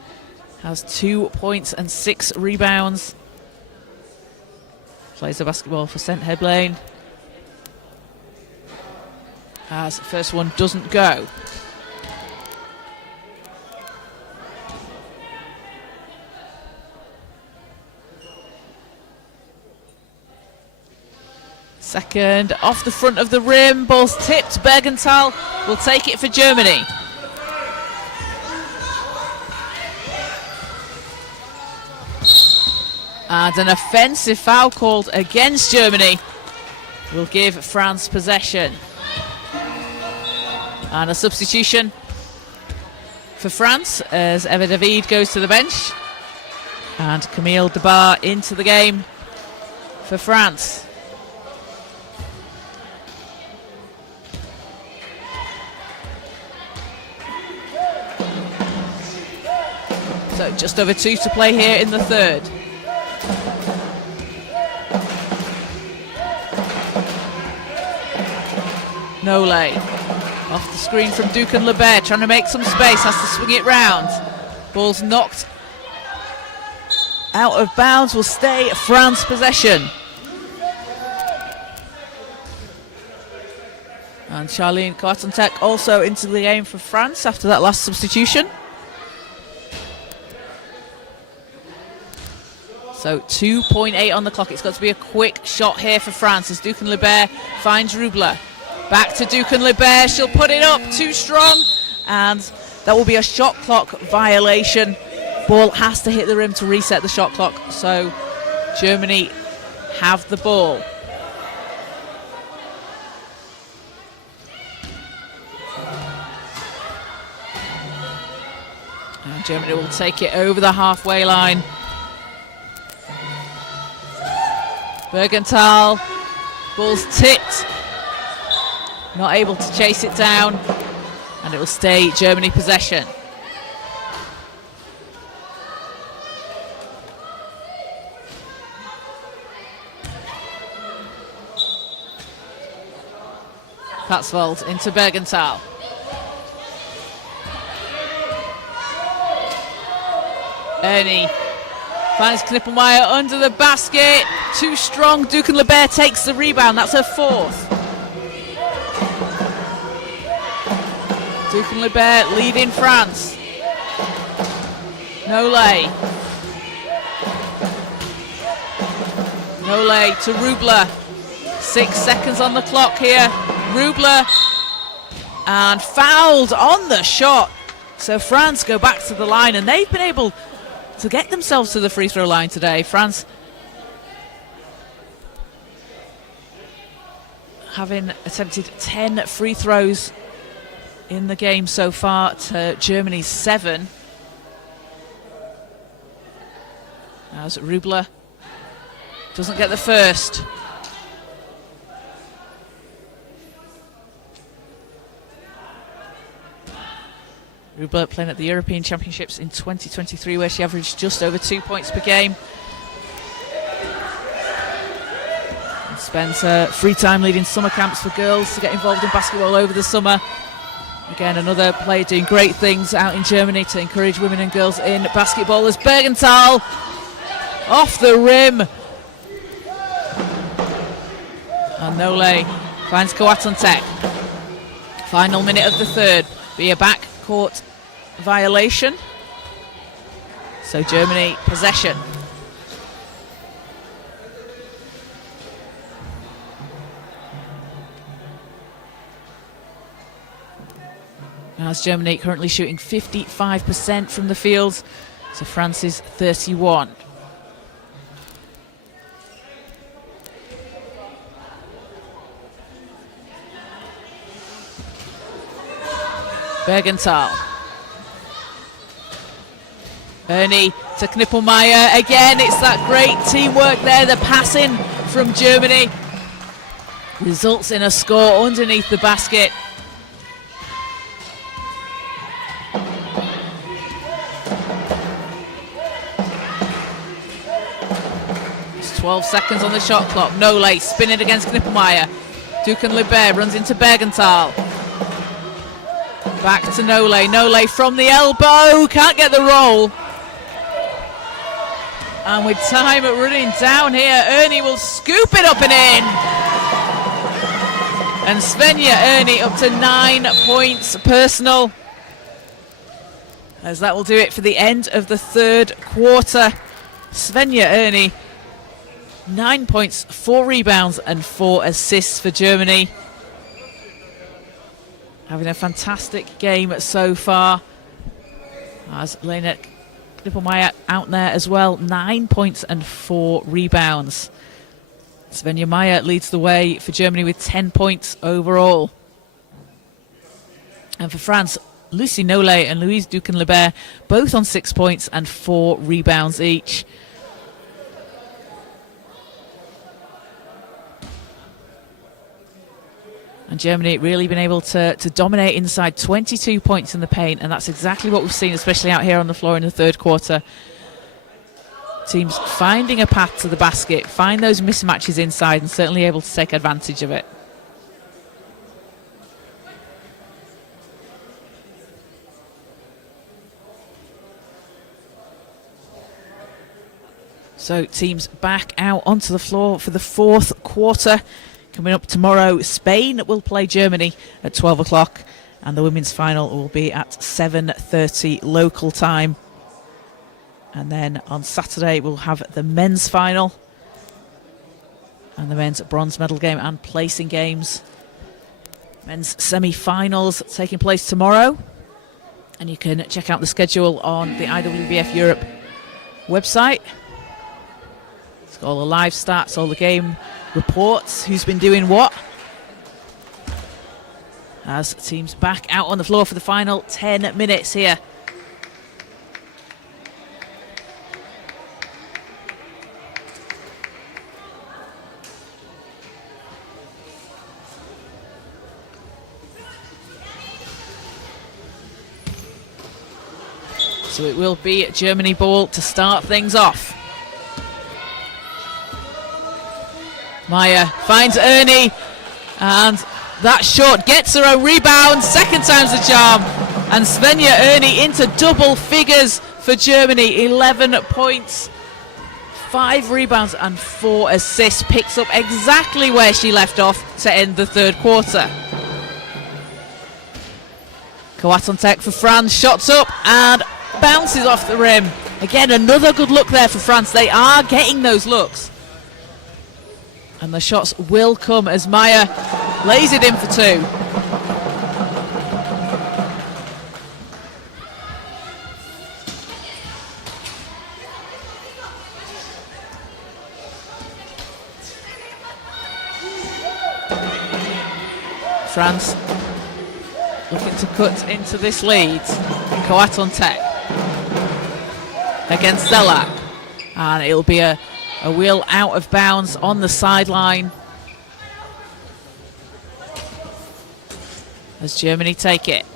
Has 2 points and 6 rebounds. Plays the basketball for St Heblane. As the first one doesn't go. Second off the front of the rim, ball's tipped. Bergenthal will take it for Germany. And an offensive foul called against Germany will give France possession. And a substitution for France as Eva David goes to the bench. And Camille Debar into the game for France. So just over 2 to play here in the third. Nole. Off the screen from Ducan Lebert, trying to make some space, has to swing it round. Ball's knocked out of bounds, will stay France possession. And Charlene Coatontek also into the game for France after that last substitution. So 2.8 on the clock. It's got to be a quick shot here for France as Ducan Lebert finds Rubler. Back to Ducan Lebert. She'll put it up. Too strong. And that will be a shot clock violation. Ball has to hit the rim to reset the shot clock. So Germany have the ball. And Germany will take it over the halfway line. Bergenthal, ball's tipped, not able to chase it down, and it will stay Germany possession. Patsvold into Bergenthal. Ernie finds Knippelmeyer under the basket. Too strong. Ducan Lebert takes the rebound. That's her fourth. Ducan Lebert leading France. Nolay. Nolay to Rubler. 6 seconds on the clock here. Rubler. And fouled on the shot. So France go back to the line, and they've been able to get themselves to the free throw line today. France having attempted 10 free throws in the game so far to Germany's 7. As Rubler doesn't get the first. Rubler playing at the European Championships in 2023, where she averaged just over 2 points per game. And spends free time leading summer camps for girls to get involved in basketball over the summer. Again, another player doing great things out in Germany to encourage women and girls in basketball. As Bergenthal off the rim. And Nolay finds Coatontek. Final minute of the third. Be a backcourt violation. So Germany possession. As Germany currently shooting 55% from the field, so France is 31. Bergenthal. Ernie to Knippelmeyer. Again, it's that great teamwork there. The passing from Germany results in a score underneath the basket. It's 12 seconds on the shot clock. Nolay spinning against Knippelmeyer. Ducan Lebert runs into Bergenthal. Back to Nolay. Nolay from the elbow. Can't get the roll. And with time running down here, Ernie will scoop it up and in. And Svenja Ernie up to 9 points personal. As that will do it for the end of the third quarter. Svenja Ernie, 9 points, 4 rebounds and 4 assists for Germany. Having a fantastic game so far. As Lena Knippelmeyer out there as well. 9 points and 4 rebounds. Svenja Meyer leads the way for Germany with 10 points overall. And for France, Lucie Nolay and Louise Ducan Lebert both on 6 points and 4 rebounds each. And Germany really been able to dominate inside. 22 points in the paint, and that's exactly what we've seen, especially out here on the floor in the third quarter. Teams finding a path to the basket, find those mismatches inside, and certainly able to take advantage of it. So teams back out onto the floor for the fourth quarter. Coming up tomorrow, Spain will play Germany at 12 o'clock, and the women's final will be at 7:30 local time. And then on Saturday we'll have the men's final and the men's bronze medal game and placing games. Men's semi-finals taking place tomorrow, and you can check out the schedule on the IWBF Europe website. It's got all the live stats, all the game reports, who's been doing what, as teams back out on the floor for the final 10 minutes here. So it will be Germany ball to start things off. Maya finds Ernie, and that shot gets her a rebound. Second time's the charm, and Svenja Ernie into double figures for Germany. 11 points, 5 rebounds and 4 assists. Picks up exactly where she left off to end the third quarter. Coatontek for France, shots up and bounces off the rim. Again, another good look there for France. They are getting those looks, and the shots will come as Maya lays it in for 2. France looking to cut into this lead. Coatontek against Zelak, and it'll be a wheel out of bounds on the sideline as Germany take it.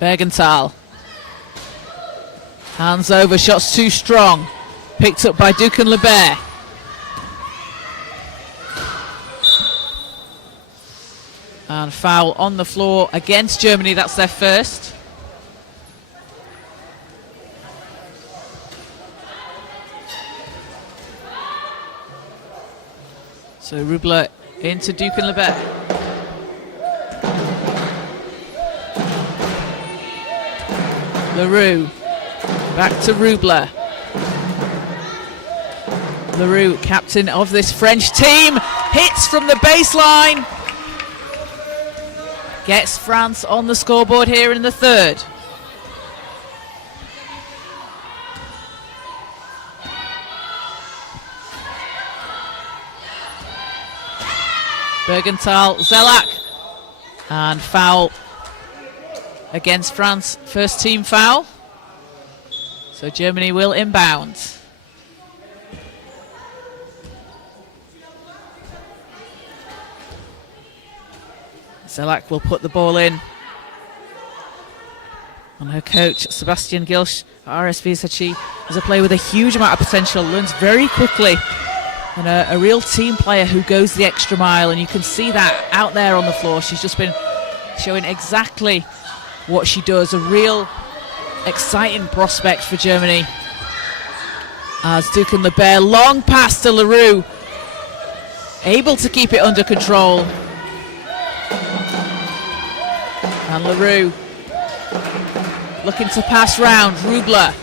Bergenthal, hands over, shots too strong, picked up by Ducan Lebert. And foul on the floor against Germany. That's their first. So Rubler into Ducan Lebert. Leroux back to Rubler. Leroux, captain of this French team, hits from the baseline. Gets France on the scoreboard here in the third. Bergenthal, Zelak, and foul against France. First team foul. So Germany will inbound. Zelak will put the ball in. And her coach, Sebastian Gilsch, RSV, said she is a player with a huge amount of potential, learns very quickly, and a real team player who goes the extra mile, and you can see that out there on the floor. She's just been showing exactly what she does. A real exciting prospect for Germany. As Ducan Lebert, long pass to Leroux, able to keep it under control. And Leroux looking to pass round. Rubler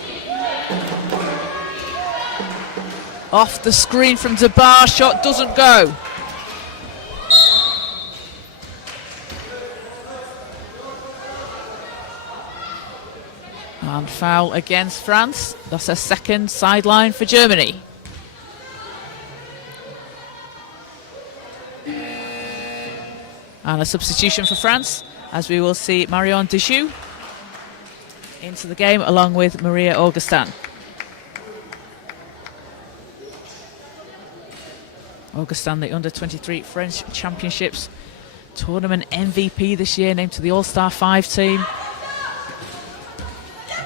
off the screen from Debar, shot doesn't go. And foul against France. That's a second sideline for Germany. And a substitution for France, as we will see Marion Deschaux into the game along with Maria Augustin. Augustin, the under-23 French Championships tournament MVP this year, named to the All-Star 5 team.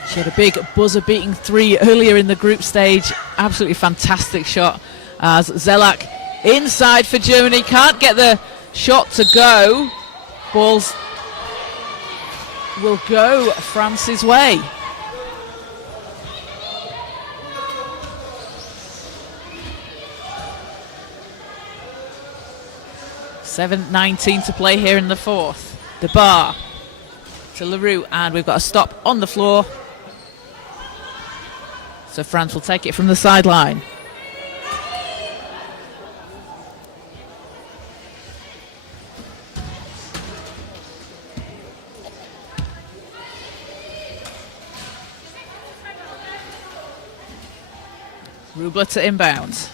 She had a big buzzer-beating 3 earlier in the group stage. Absolutely fantastic shot as Zelak inside for Germany. Can't get the shot to go. Ball's will go France's way. .7:19 to play here in the fourth. DeBar to Leroux, and we've got a stop on the floor. So France will take it from the sideline. Rubler to inbound.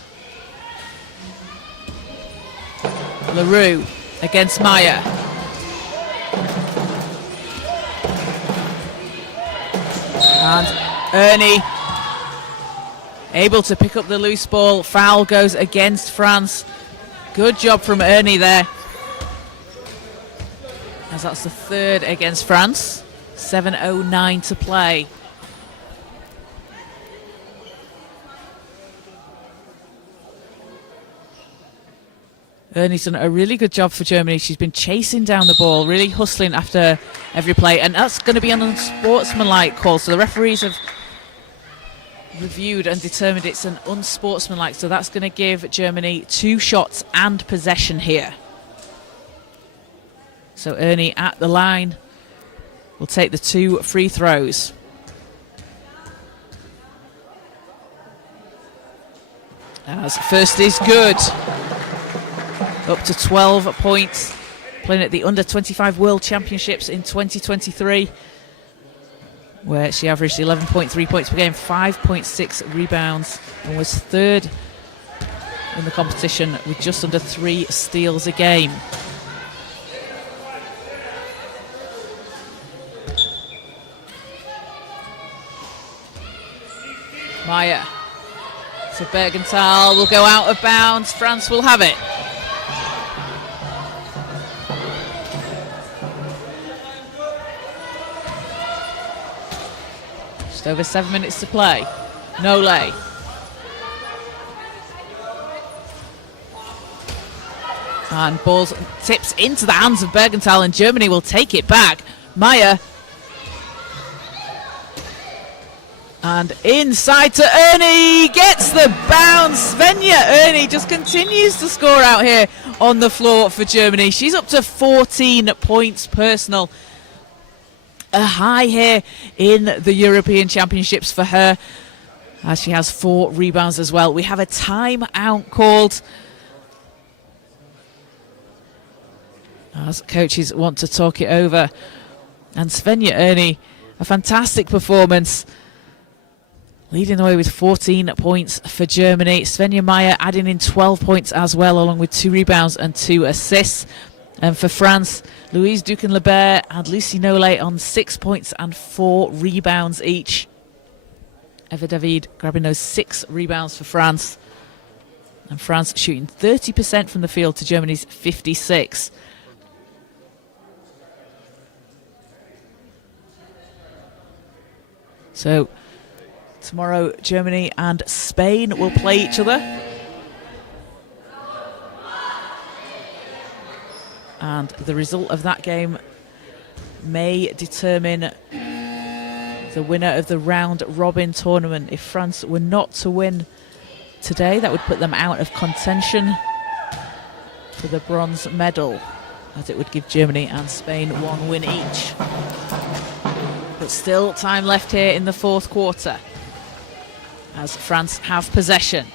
Leroux against Maya. And Ernie able to pick up the loose ball. Foul goes against France. Good job from Ernie there, as that's the third against France. 7:09 to play. Ernie's done a really good job for Germany. She's been chasing down the ball, really hustling after every play, and that's going to be an unsportsmanlike call. So the referees have reviewed and determined it's an unsportsmanlike, so that's going to give Germany 2 shots and possession here. So Ernie at the line will take the 2 free throws. As first is good. Up to 12 points, playing at the Under-25 World Championships in 2023, where she averaged 11.3 points per game, 5.6 rebounds, and was third in the competition with just under 3 steals a game. Maya to Bergenthal, will go out of bounds. France will have it. Just over 7 minutes to play. Nole. And ball tips into the hands of Bergenthal, and Germany will take it back. Maya. And inside to Ernie, gets the bounce. Svenja Ernie just continues to score out here on the floor for Germany. She's up to 14 points personal. A high here in the European Championships for her, as she has 4 rebounds as well. We have a timeout called, as coaches want to talk it over. And Svenja Ernie, a fantastic performance, leading the way with 14 points for Germany. Svenja Maya adding in 12 points as well, along with 2 rebounds and 2 assists. And for France, Louise Duquesne-Lebert and Lucie Nole on 6 points and 4 rebounds each. Eva David grabbing those 6 rebounds for France. And France shooting 30% from the field to Germany's 56%. So tomorrow, Germany and Spain will play each other. And the result of that game may determine the winner of the round-robin tournament. If France were not to win today, that would put them out of contention for the bronze medal, as it would give Germany and Spain 1 win each. But still time left here in the fourth quarter, as France have possession.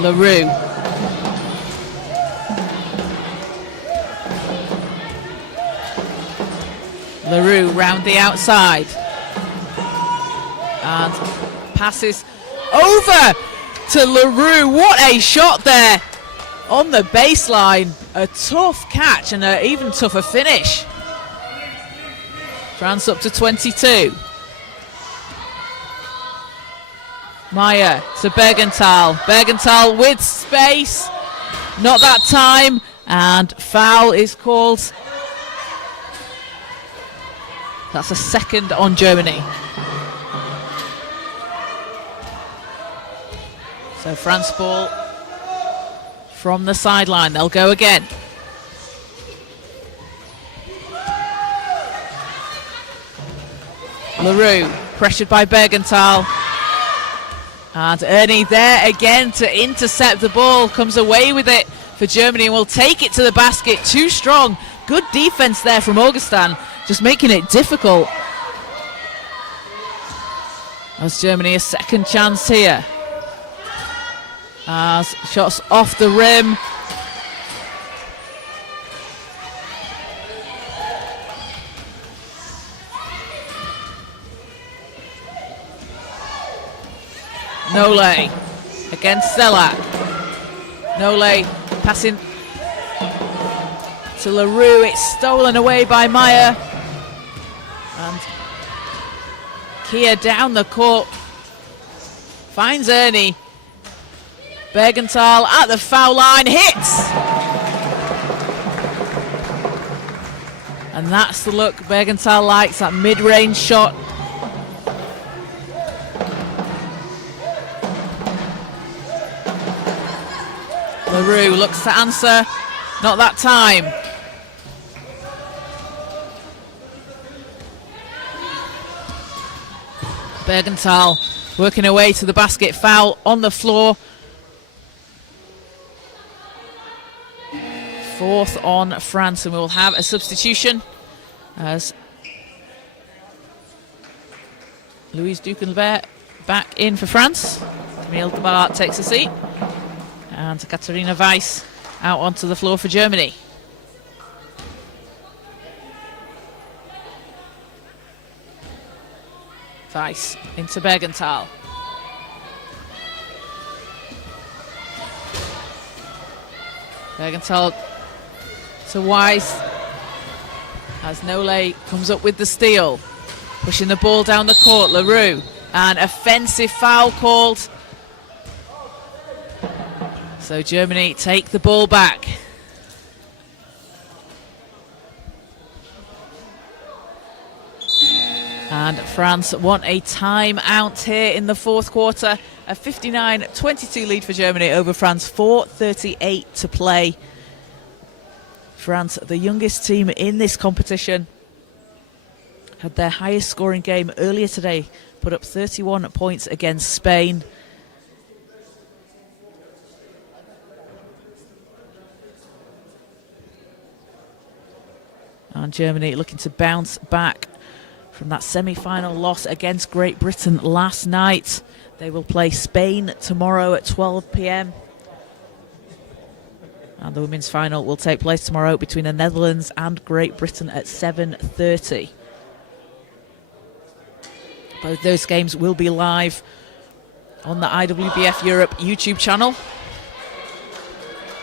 Leroux. Leroux round the outside. And passes over to Leroux. What a shot there on the baseline. A tough catch and an even tougher finish. France up to 22. Maya to Bergenthal. Bergenthal with space. Not that time. And foul is called. That's a second on Germany. So France ball from the sideline. They'll go again. LaRue pressured by Bergenthal. And Ernie there again to intercept the ball. Comes away with it for Germany and will take it to the basket. Too strong. Good defense there from Augustin, just making it difficult. As Germany a second chance here. As shots off the rim. Nole against Zelak. Nole passing to LaRue. It's stolen away by Meyer. And Kia down the court. Finds Ernie. Bergenthal at the foul line. Hits! And that's the look Bergenthal likes, that mid-range shot. LaRue looks to answer, not that time. Bergenthal working away to the basket, foul on the floor. Fourth on France, and we will have a substitution as Louise Duquesne back in for France. Camille Debart takes a seat. And Katharina Weiss out onto the floor for Germany. Weiss into Bergenthal. Bergenthal to Weiss as Nole comes up with the steal. Pushing the ball down the court, LaRue. And offensive foul called. So Germany take the ball back. And France want a timeout here in the fourth quarter. A 59-22 lead for Germany over France, 4:38 to play. France, the youngest team in this competition, had their highest scoring game earlier today, put up 31 points against Spain. And Germany looking to bounce back from that semi-final loss against Great Britain last night. They will play Spain tomorrow at 12 p.m. And the women's final will take place tomorrow between the Netherlands and Great Britain at 7:30. Both those games will be live on the IWBF Europe YouTube channel.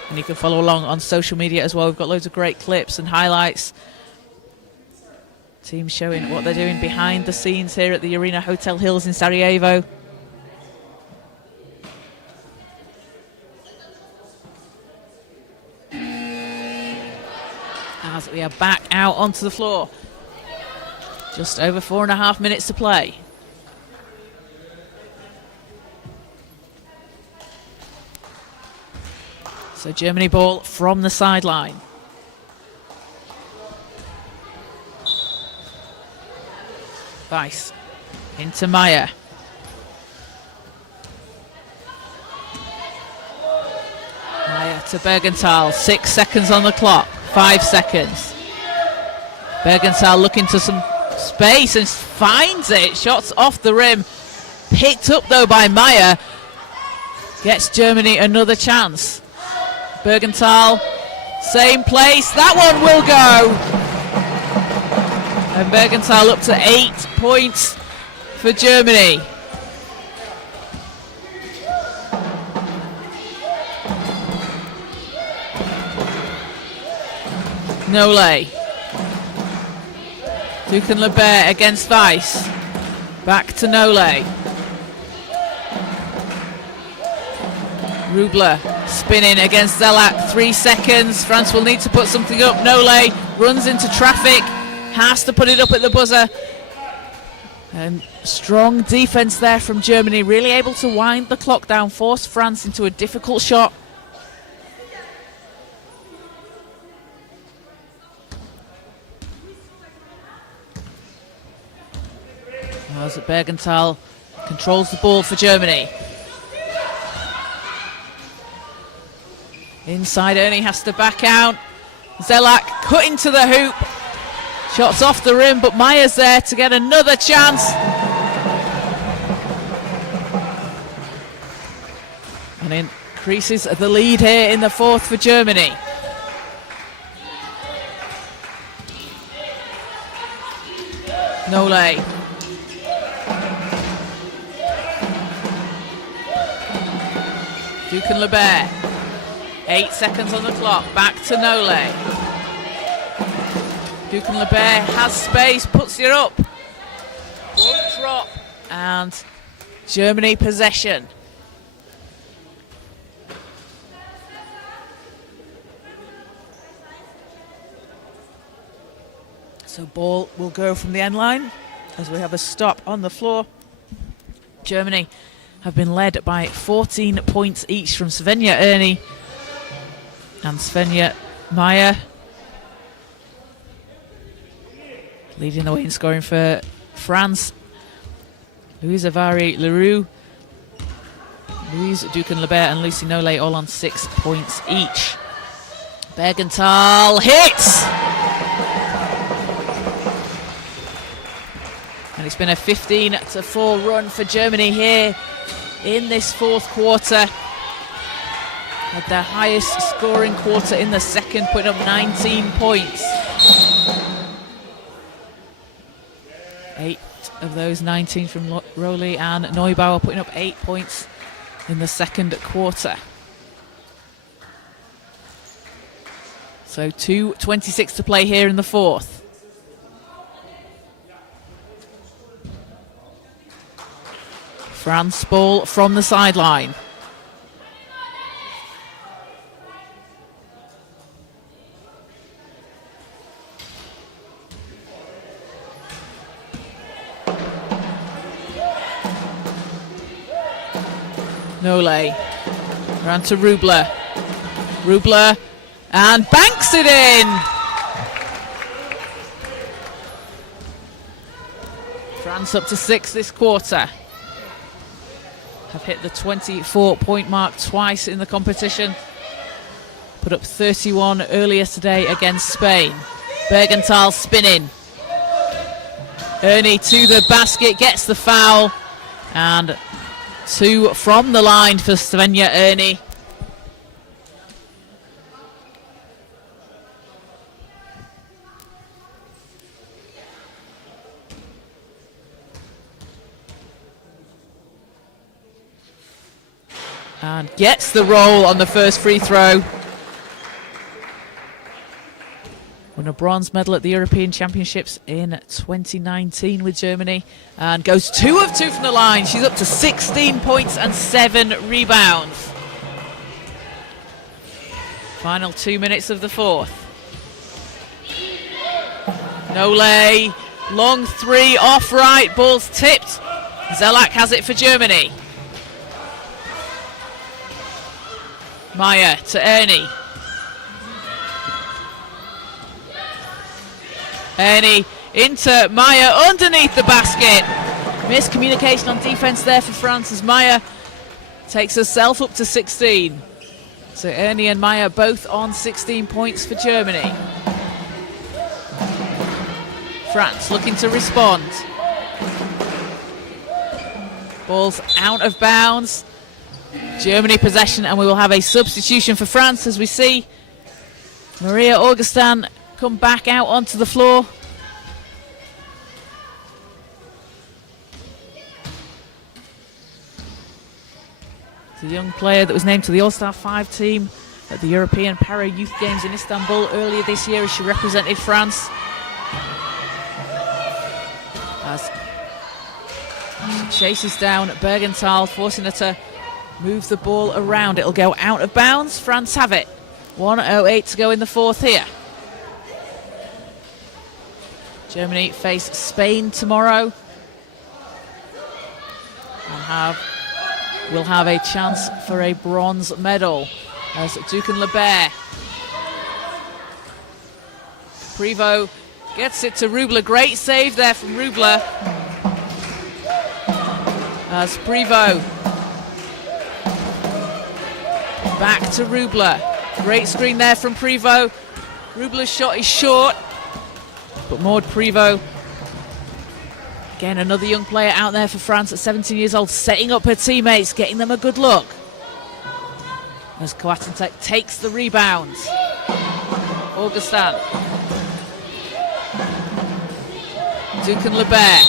And you can follow along on social media as well. We've got loads of great clips and highlights. Teams showing what they're doing behind the scenes here at the Arena Hotel Hills in Sarajevo. As we are back out onto the floor. Just over 4.5 minutes to play. So Germany ball from the sideline. Weiss into Meyer. Meyer to Bergenthal. 6 seconds on the clock. 5 seconds. Bergenthal looking to some space and finds it. Shots off the rim. Picked up though by Meyer. Gets Germany another chance. Bergenthal, same place. That one will go. And Bergenthal up to 8 points for Germany. Nole. Duquesne-Lebert against Weiss. Back to Nole. Rubler spinning against Zelak. 3 seconds. France will need to put something up. Nole runs into traffic. Has to put it up at the buzzer. And strong defense there from Germany. Really able to wind the clock down. Force France into a difficult shot. as Bergenthal controls the ball for Germany. Inside, Ernie has to back out. Zelak cut into the hoop. Shots off the rim, but Meyer's there to get another chance. And increases the lead here in the fourth for Germany. Nole. Duke and LeBert. 8 seconds on the clock. Back to Nole. Duke and LeBert has space, puts it up. Won't drop. And Germany possession. So ball will go from the end line as we have a stop on the floor. Germany have been led by 14 points each from Svenja Erni and Svenja Meyer. Leading the way in scoring for France. Louise Avari-Leroux, Louise Ducan-Lebert and Lucy Nole all on 6 points each. Bergenthal hits! And it's been a 15-4 run for Germany here in this fourth quarter. Had their highest scoring quarter in the second, putting up 19 points. 8 of those 19 from Rowley and Neubauer, putting up 8 points in the second quarter. So 2:26 to play here in the fourth. France ball from the sideline. Nole. Around to Rubler. Rubler and banks it in! France up to 6 this quarter. Have hit the 24-point mark twice in the competition. Put up 31 earlier today against Spain. Bergenthal spinning. Ernie to the basket, gets the foul. And 2 from the line for Svenja Erni. And gets the roll on the first free throw. Won a bronze medal at the European Championships in 2019 with Germany. And goes 2 of 2 from the line. She's up to 16 points and 7 rebounds. Final 2 minutes of the fourth. Nole, long 3 off right, ball's tipped. Zelak has it for Germany. Meyer to Ernie. Ernie into Meyer underneath the basket. Miscommunication on defense there for France as Meyer takes herself up to 16. So Ernie and Meyer both on 16 points for Germany. France looking to respond. Ball's out of bounds. Germany possession, and we will have a substitution for France as we see Maria Augustin come back out onto the floor. It's a young player that was named to the All-Star 5 team at the European Para Youth Games in Istanbul earlier this year as she represented France. As she chases down Bergenthal, forcing her to move the ball around. It'll go out of bounds. France have it. 1:08 to go in the fourth here. Germany face Spain tomorrow. And will have a chance for a bronze medal as Ducan-Lebert. Prevost gets it to Rubler. Great save there from Rubler. as Privot. Back to Rubler. Great screen there from Privot. Rubler's shot is short, but Maud Privot, again another young player out there for France at 17 years old, setting up her teammates, getting them a good look. As Coatintek takes the rebound. Augustin. Ducan-Lebert.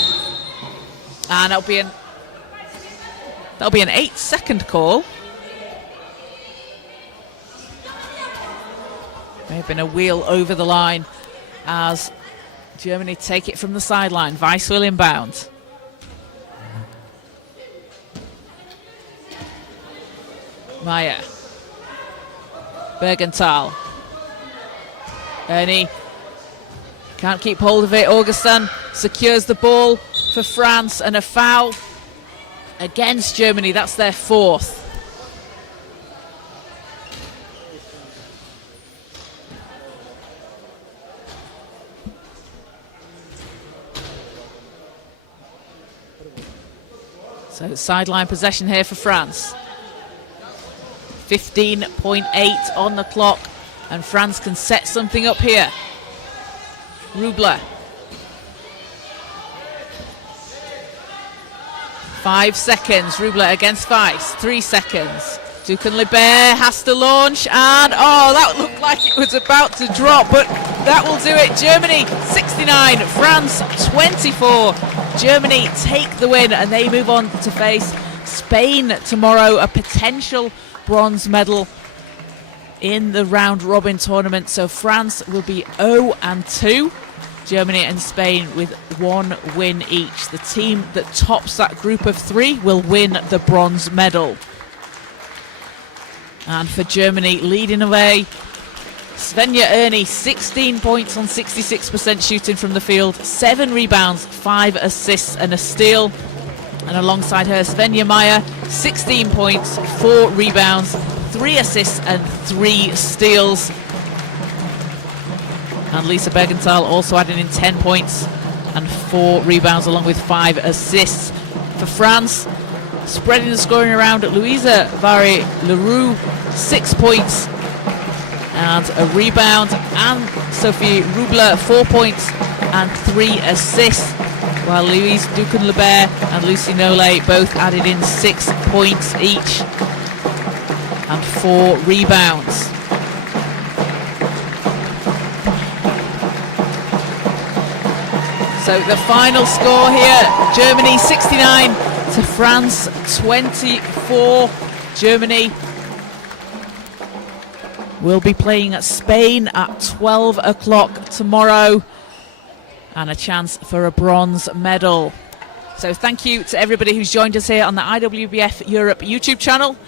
And that'll be an 8-second call. May have been a wheel over the line as Germany take it from the sideline. Weiss will inbound. Meyer. Bergenthal. Ernie can't keep hold of it. Augustin secures the ball for France, and a foul against Germany. That's their fourth. So sideline possession here for France. 15.8 on the clock, and France can set something up here. Rubler. 5 seconds. Rubler against Weiss. 3 seconds. Ducan-Lebert has to launch, and that looked like it was about to drop, but that will do it. Germany 69, France 24. Germany take the win, and they move on to face Spain tomorrow, a potential bronze medal in the round robin tournament. So France will be 0-2. Germany and Spain with 1 win each. The team that tops that group of 3 will win the bronze medal. And for Germany, leading away, Svenja Erni, 16 points on 66% shooting from the field, 7 rebounds, 5 assists and a steal. And alongside her, Svenja Meyer, 16 points, 4 rebounds, 3 assists and 3 steals. And Lisa Bergenthal also adding in 10 points and 4 rebounds along with 5 assists. For France, spreading the scoring around, Louisa Vary-Leroux, 6 points and a rebound, and Sophie Rubler, 4 points and 3 assists, while Louise Ducan-Lebert and Lucy Nollet both added in 6 points each and 4 rebounds. So the final score here, Germany 69 to France 24. Germany will be playing at Spain at 12 o'clock tomorrow, and a chance for a bronze medal. So thank you to everybody who's joined us here on the IWBF Europe YouTube channel.